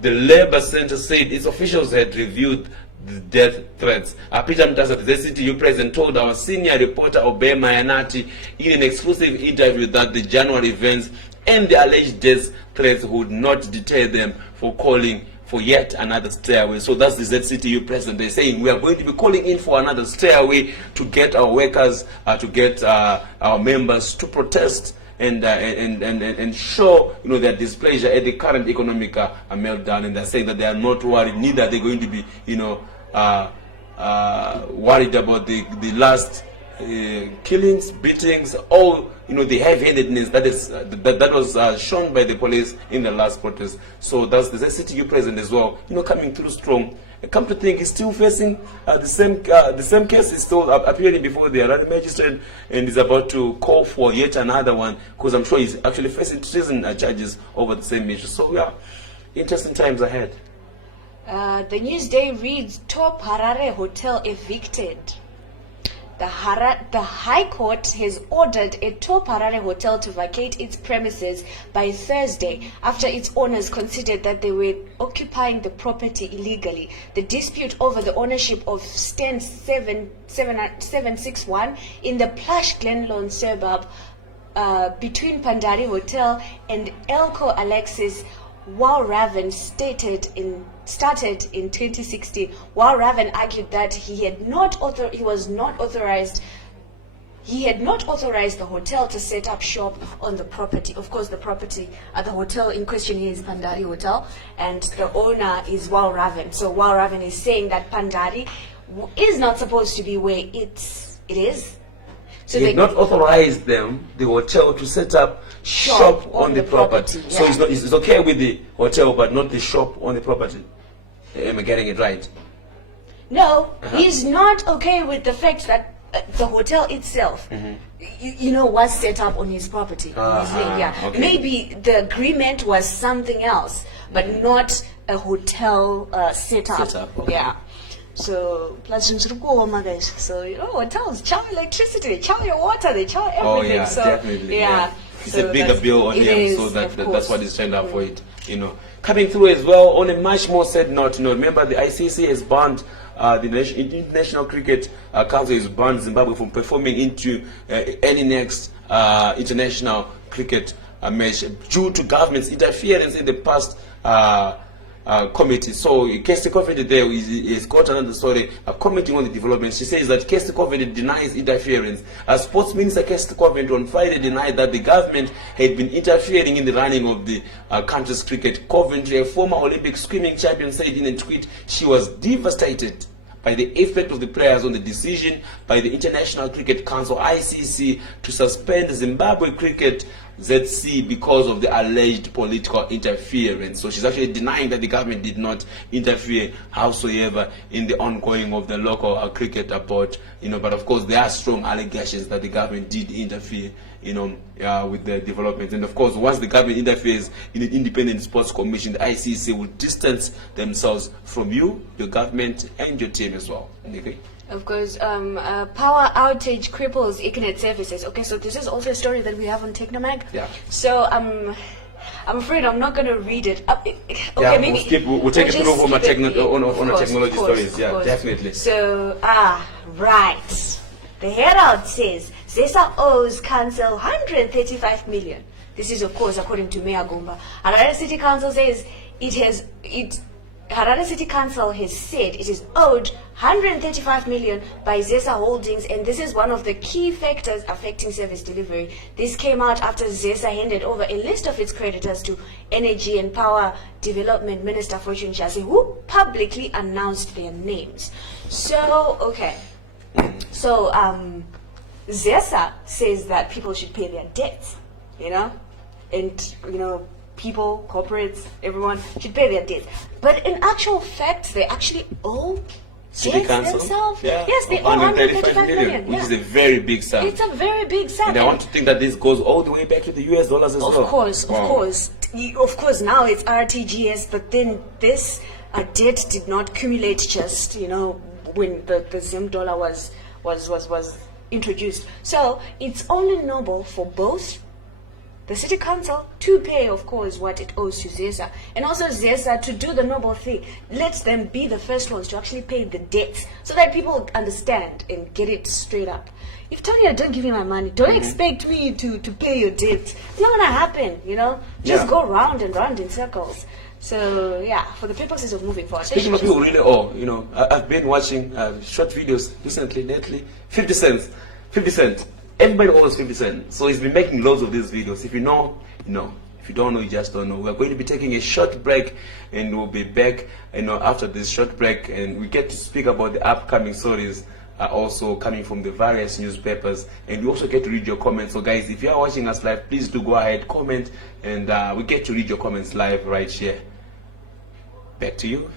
the Labour Center said its officials had reviewed the death threats. Peter Mtasa, the ZCTU president, told our senior reporter Obey Mayanati in an exclusive interview that the January events and the alleged death threats would not deter them for calling for yet another stay-away. So that's the ZCTU president. They're saying we are going to be calling in for another stay-away to get our workers, to get our members to protest and show their displeasure at the current economic meltdown. And they're saying that they are not worried, neither are they going to be worried about the last killings, beatings, all the heavy-handedness that was shown by the police in the last protest. So that's the ZCTU president as well, coming through strong. Come to think, he's still facing the same case is still appearing before the Harare magistrate, and is about to call for yet another one, because I'm sure he's actually facing treason charges over the same issue. So yeah, interesting times ahead. The Newsday reads, top Harare hotel evicted. the High Court has ordered a Top Harare hotel to vacate its premises by Thursday after its owners considered that they were occupying the property illegally. The dispute over the ownership of stand 761 in the plush Glenlawn suburb between Pandari Hotel and Elko Alexis Raven started in 2016. Raven argued that he had not authorized the hotel to set up shop on the property. Of course, the property at the hotel in question here is Pandari Hotel, and the owner is Raven. So Raven is saying that Pandari is not supposed to be where it is. So he did not authorize the hotel, to set up shop on the property. Yeah. So it's okay with the hotel, but not the shop on the property. Am I getting it right? No, he's not okay with the fact that the hotel itself, was set up on his property. Okay. Maybe the agreement was something else, but not a hotel setup. Okay. Yeah. So, plus guys. So, hotels charge electricity, charge your water, they charge everything. Oh yeah, so, definitely. Yeah. It's So a bigger bill on them, is, so that's course. what is turned up for it. Coming through as well on a much more sad note. Remember the ICC has banned the International Cricket Council has banned Zimbabwe from performing into any next international cricket match due to government's interference in the past committee. So Kirsty Coventry there is got another story commenting on the developments. She says that Kirsty Coventry denies interference. Sports Minister Kirsty Coventry on Friday denied that the government had been interfering in the running of the country's cricket. Coventry, a former Olympic swimming champion, said in a tweet she was devastated by the effect of the prayers on the decision by the International Cricket Council ICC to suspend Zimbabwe cricket ZC because of the alleged political interference. So she's actually denying that the government did not interfere howsoever in the ongoing of the local cricket board. But of course there are strong allegations that the government did interfere with the developments. And of course, once the government interferes in an independent sports commission, the ICC will distance themselves from you, your government, and your team as well. Okay? Of course, power outage cripples internet services. Okay, so this is also a story that we have on Technomag. Yeah. So I'm afraid I'm not going to read it. Okay, Yeah, maybe we'll take it through from a skip it. technology Of course, stories. Yeah, of course. definitely. So, right. The Herald says ZESA owes council 135 million. This is, of course, according to Mayor Gumba. Harare City Council says Harare City Council has said it is owed 135 million by ZESA Holdings, and this is one of the key factors affecting service delivery. This came out after ZESA handed over a list of its creditors to Energy and Power Development Minister Fortune Chase, who publicly announced their names. So, okay. So, ZESA says that people should pay their debts, and, people, corporates, everyone should pay their debts. But in actual fact, they actually owe debts themselves. Yeah. Yes, they owe 135 million. Which is a very big sum. It's a very big sum. And I want to think that this goes all the way back to the US dollars as well. Of course. Of course, now it's RTGS, but then this debt did not accumulate just, when the Zim dollar was introduced. So it's only noble for both the city council to pay, of course, what it owes to ZESA, and also ZESA to do the noble thing. Let them be the first ones to actually pay the debts, so that people understand and get it straight up. If Tony, don't give me my money, don't expect me to pay your debt. It's not gonna happen, Just go round and round in circles. So yeah, for the purposes of moving forward. Speaking of people who really owe, I've been watching short videos lately. 50 Cent. Everybody owes 50 Cent. So he's been making loads of these videos. If you know, you know. If you don't know, you just don't know. We're going to be taking a short break, and we'll be back, after this short break, and we get to speak about the upcoming stories also coming from the various newspapers, and we also get to read your comments. So guys, if you are watching us live, please do go ahead, comment, and we get to read your comments live right here. Back to you.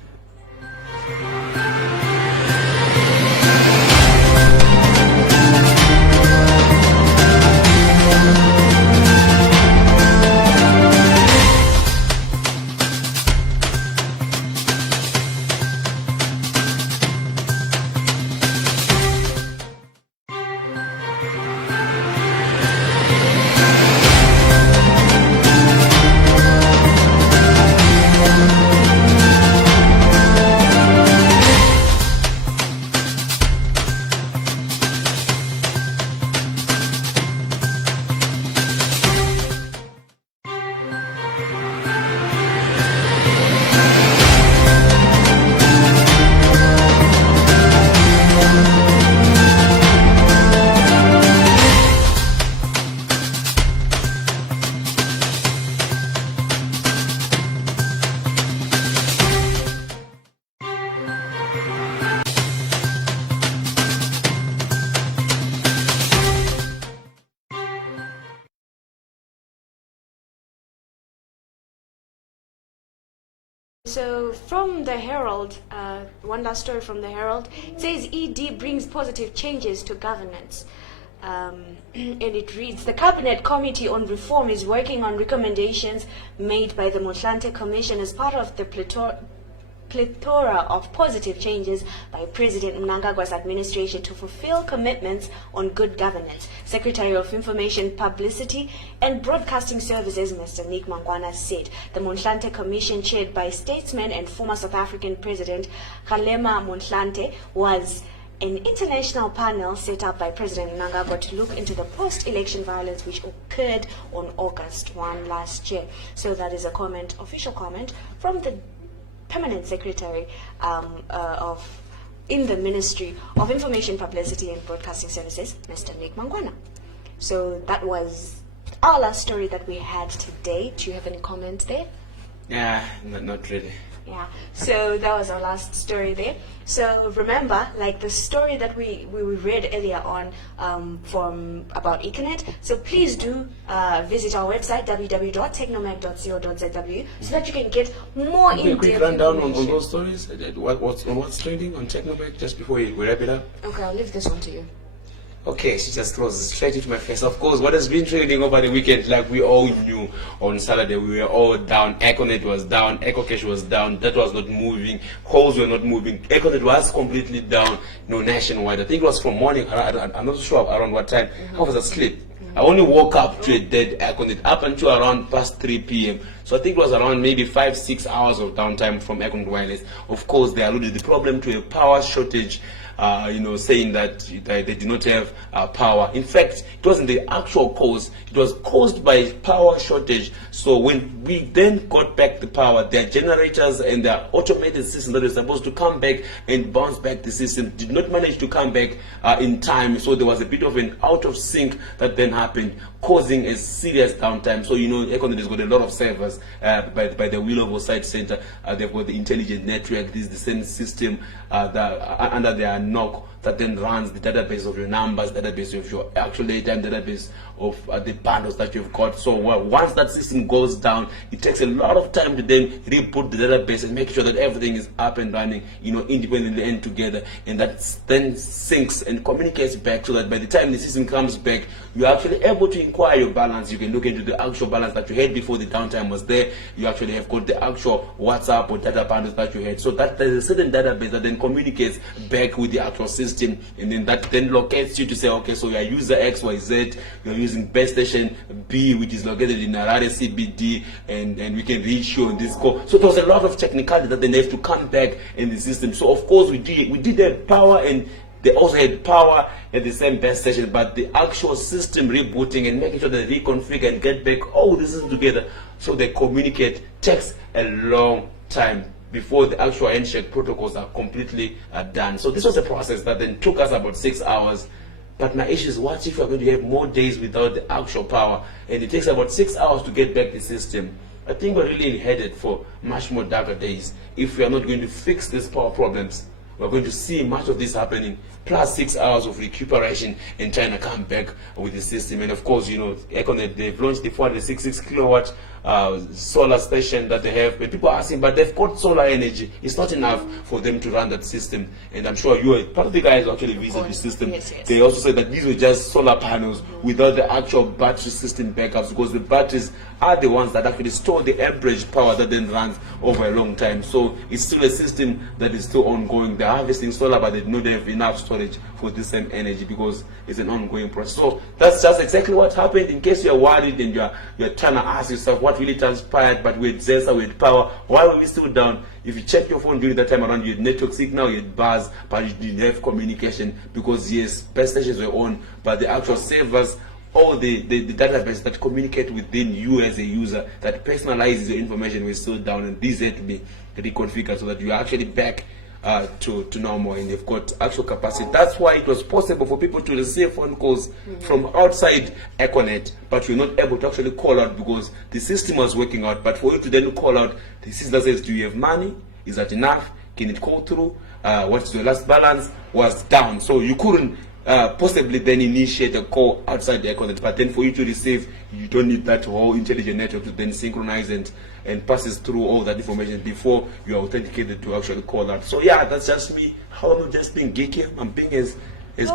so from the Herald, one last story from the Herald, it says ED brings positive changes to governance. And it reads, the Cabinet Committee on Reform is working on recommendations made by the Motlanthe Commission as part of the plethora of positive changes by President Mnangagwa's administration to fulfill commitments on good governance. Secretary of Information, Publicity and Broadcasting Services, Mr. Nick Mangwana, said the Motlanthe Commission, chaired by statesman and former South African President Kgalema Motlanthe, was an international panel set up by President Mnangagwa to look into the post-election violence which occurred on August 1 last year. So that is a comment, official comment from the Permanent Secretary in the Ministry of Information, Publicity and Broadcasting Services, Mr. Nick Mangwana. So that was our last story that we had today. Do you have any comments there? Yeah, not really. Yeah, so that was our last story there. So remember, like the story that we read earlier on from about Econet, so please do visit our website www.technomag.co.zw so that you can get more in-depth a quick rundown on those stories, what's trending on Technomag just before we wrap it up. Okay, I'll leave this one to you. Okay, she just throws straight into my face. Of course, what has been trading over the weekend, like we all knew on Saturday, we were all down. Econet was down, EcoCash was down, that was not moving, calls were not moving. Econet was completely down, nationwide. I think it was from morning, I'm not sure around what time. I was asleep. I only woke up to a dead Econet up until around past 3 p.m. So I think it was around maybe 5-6 hours of downtime from Econet Wireless. Of course, they alluded the problem to a power shortage. Saying that they did not have power. In fact, it wasn't the actual cause. It was caused by power shortage. So when we then got back the power, their generators and their automated system that was supposed to come back and bounce back the system did not manage to come back in time. So there was a bit of an out of sync that then happened, causing a serious downtime. So Econet has got a lot of servers by the Willow Site Center. They've got the intelligent network. This is the same system that under their NOC that then runs the database of your numbers, database of your actual data, and database of the bundles that you've got. So once that system goes down, it takes a lot of time to then reboot the database and make sure that everything is up and running, independently and together, and that then syncs and communicates back so that by the time the system comes back, you're actually able to inquire your balance. You can look into the actual balance that you had before the downtime was there. You actually have got the actual WhatsApp or data bundles that you had. So that there's a certain database that then communicates back with the actual system, and then that then locates you to say, okay, so you are user XYZ, you're using base station B, which is located in Harare CBD, and we can reach you on this call. So there was a lot of technicality that then have to come back in the system. So of course we did have power, and they also had power at the same base station, but the actual system rebooting and making sure that they reconfigure and get back all the systems together so they communicate takes a long time before the actual handshake protocols are completely done. So this was a process that then took us about 6 hours. But my issue is, what if we're going to have more days without the actual power, and it takes about 6 hours to get back the system? I think we're really headed for much more darker days. If we are not going to fix these power problems, we're going to see much of this happening, plus 6 hours of recuperation and trying to come back with the system. And of course, Econet, they've launched the 466 kilowatt solar station that they have. But people are asking, but they've got solar energy. It's not enough for them to run that system. And I'm sure you are part of the guys who actually visit the system. Yes. They also said that these were just solar panels without the actual battery system backups, because the batteries are the ones that actually store the amperage power that then runs over a long time. So it's still a system that is still ongoing. They're harvesting solar, but they do not have enough storage for the same energy because it's an ongoing process. So that's just exactly what happened. In case you're worried and you're trying to ask yourself what really transpired, but with Zesa, with power, why were we still down? If you check your phone during that time around, you had network signal, you had bars, but you didn't have communication because yes, base stations were on, but the actual servers, all the database that communicate within you as a user, that personalizes your information, were still down, and these had to be reconfigured so that you're actually back to normal, and they've got actual capacity. That's why it was possible for people to receive phone calls from outside Econet, but you're not able to actually call out because the system was working out. But for you to then call out, the system says, do you have money? Is that enough? Can it call through? What's your last balance? Was down. So you couldn't possibly then initiate a call outside the econet. But then for you to receive, you don't need that whole intelligent network to then synchronize and passes through all that information before you are authenticated to actually call out. So yeah, that's just me. How I'm not just being geeky. I'm being as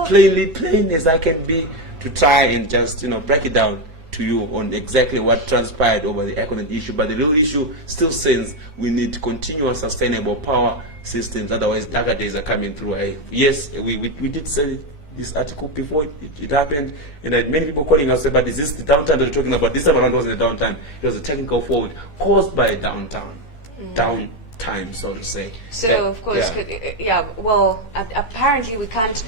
plain as I can be to try and just break it down to you on exactly what transpired over the economic issue. But the real issue still stands. We need continuous sustainable power systems, otherwise darker days are coming through. Yes, we did say this article before it happened, and many people calling us, but is this the downtime that you're talking about? This time around wasn't a downtime. It was a technical fault caused by a downtime, so to say. So of course, well, apparently we can't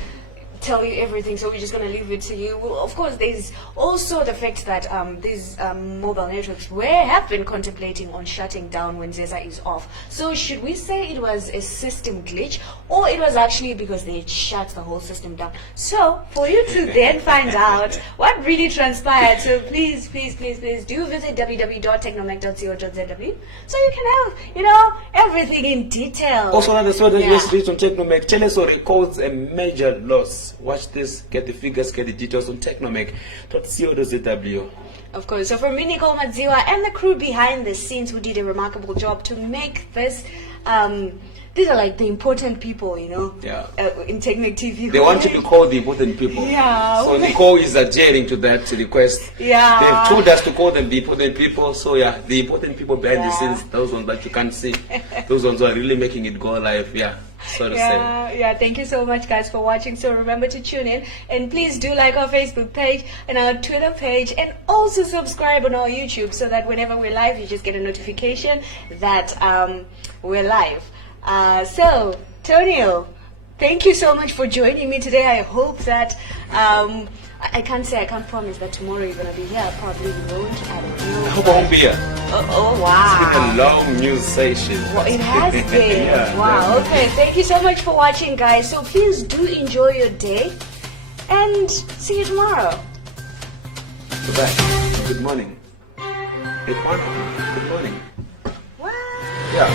tell you everything, so we're just going to leave it to you. Well, of course, there's also the fact that these mobile networks have been contemplating on shutting down when ZESA is off. So should we say it was a system glitch, or it was actually because they shut the whole system down? So for you to then find out what really transpired, so please do visit www.technomec.co.zw so you can have, everything in detail. Also, another sort of read on Technomec. Teleso records a major loss. Watch this, get the figures, get the details on technomec.co.zw. Of course. So from me, Nicole Madziwa, and the crew behind the scenes who did a remarkable job to make this, these are like the important people, in Technic TV. They want to be called the important people. Yeah. So Nicole is adhering to that request. Yeah. They've told us to call them the important people. So yeah, the important people behind the scenes, those ones that you can't see, those ones who are really making it go live. Yeah. So to say. Yeah, thank you so much, guys, for watching. So remember to tune in, and please do like our Facebook page and our Twitter page, and also subscribe on our YouTube so that whenever we're live, you just get a notification that we're live. So, Tonio, thank you so much for joining me today. I hope that I can't promise that tomorrow you're gonna be here. Probably you won't. I don't know. I hope I won't be here. Oh wow! It's been a long news session. Well, it has been. Wow. Okay. Thank you so much for watching, guys. So please do enjoy your day, and see you tomorrow. Goodbye. Good morning. Good morning. What? Yeah.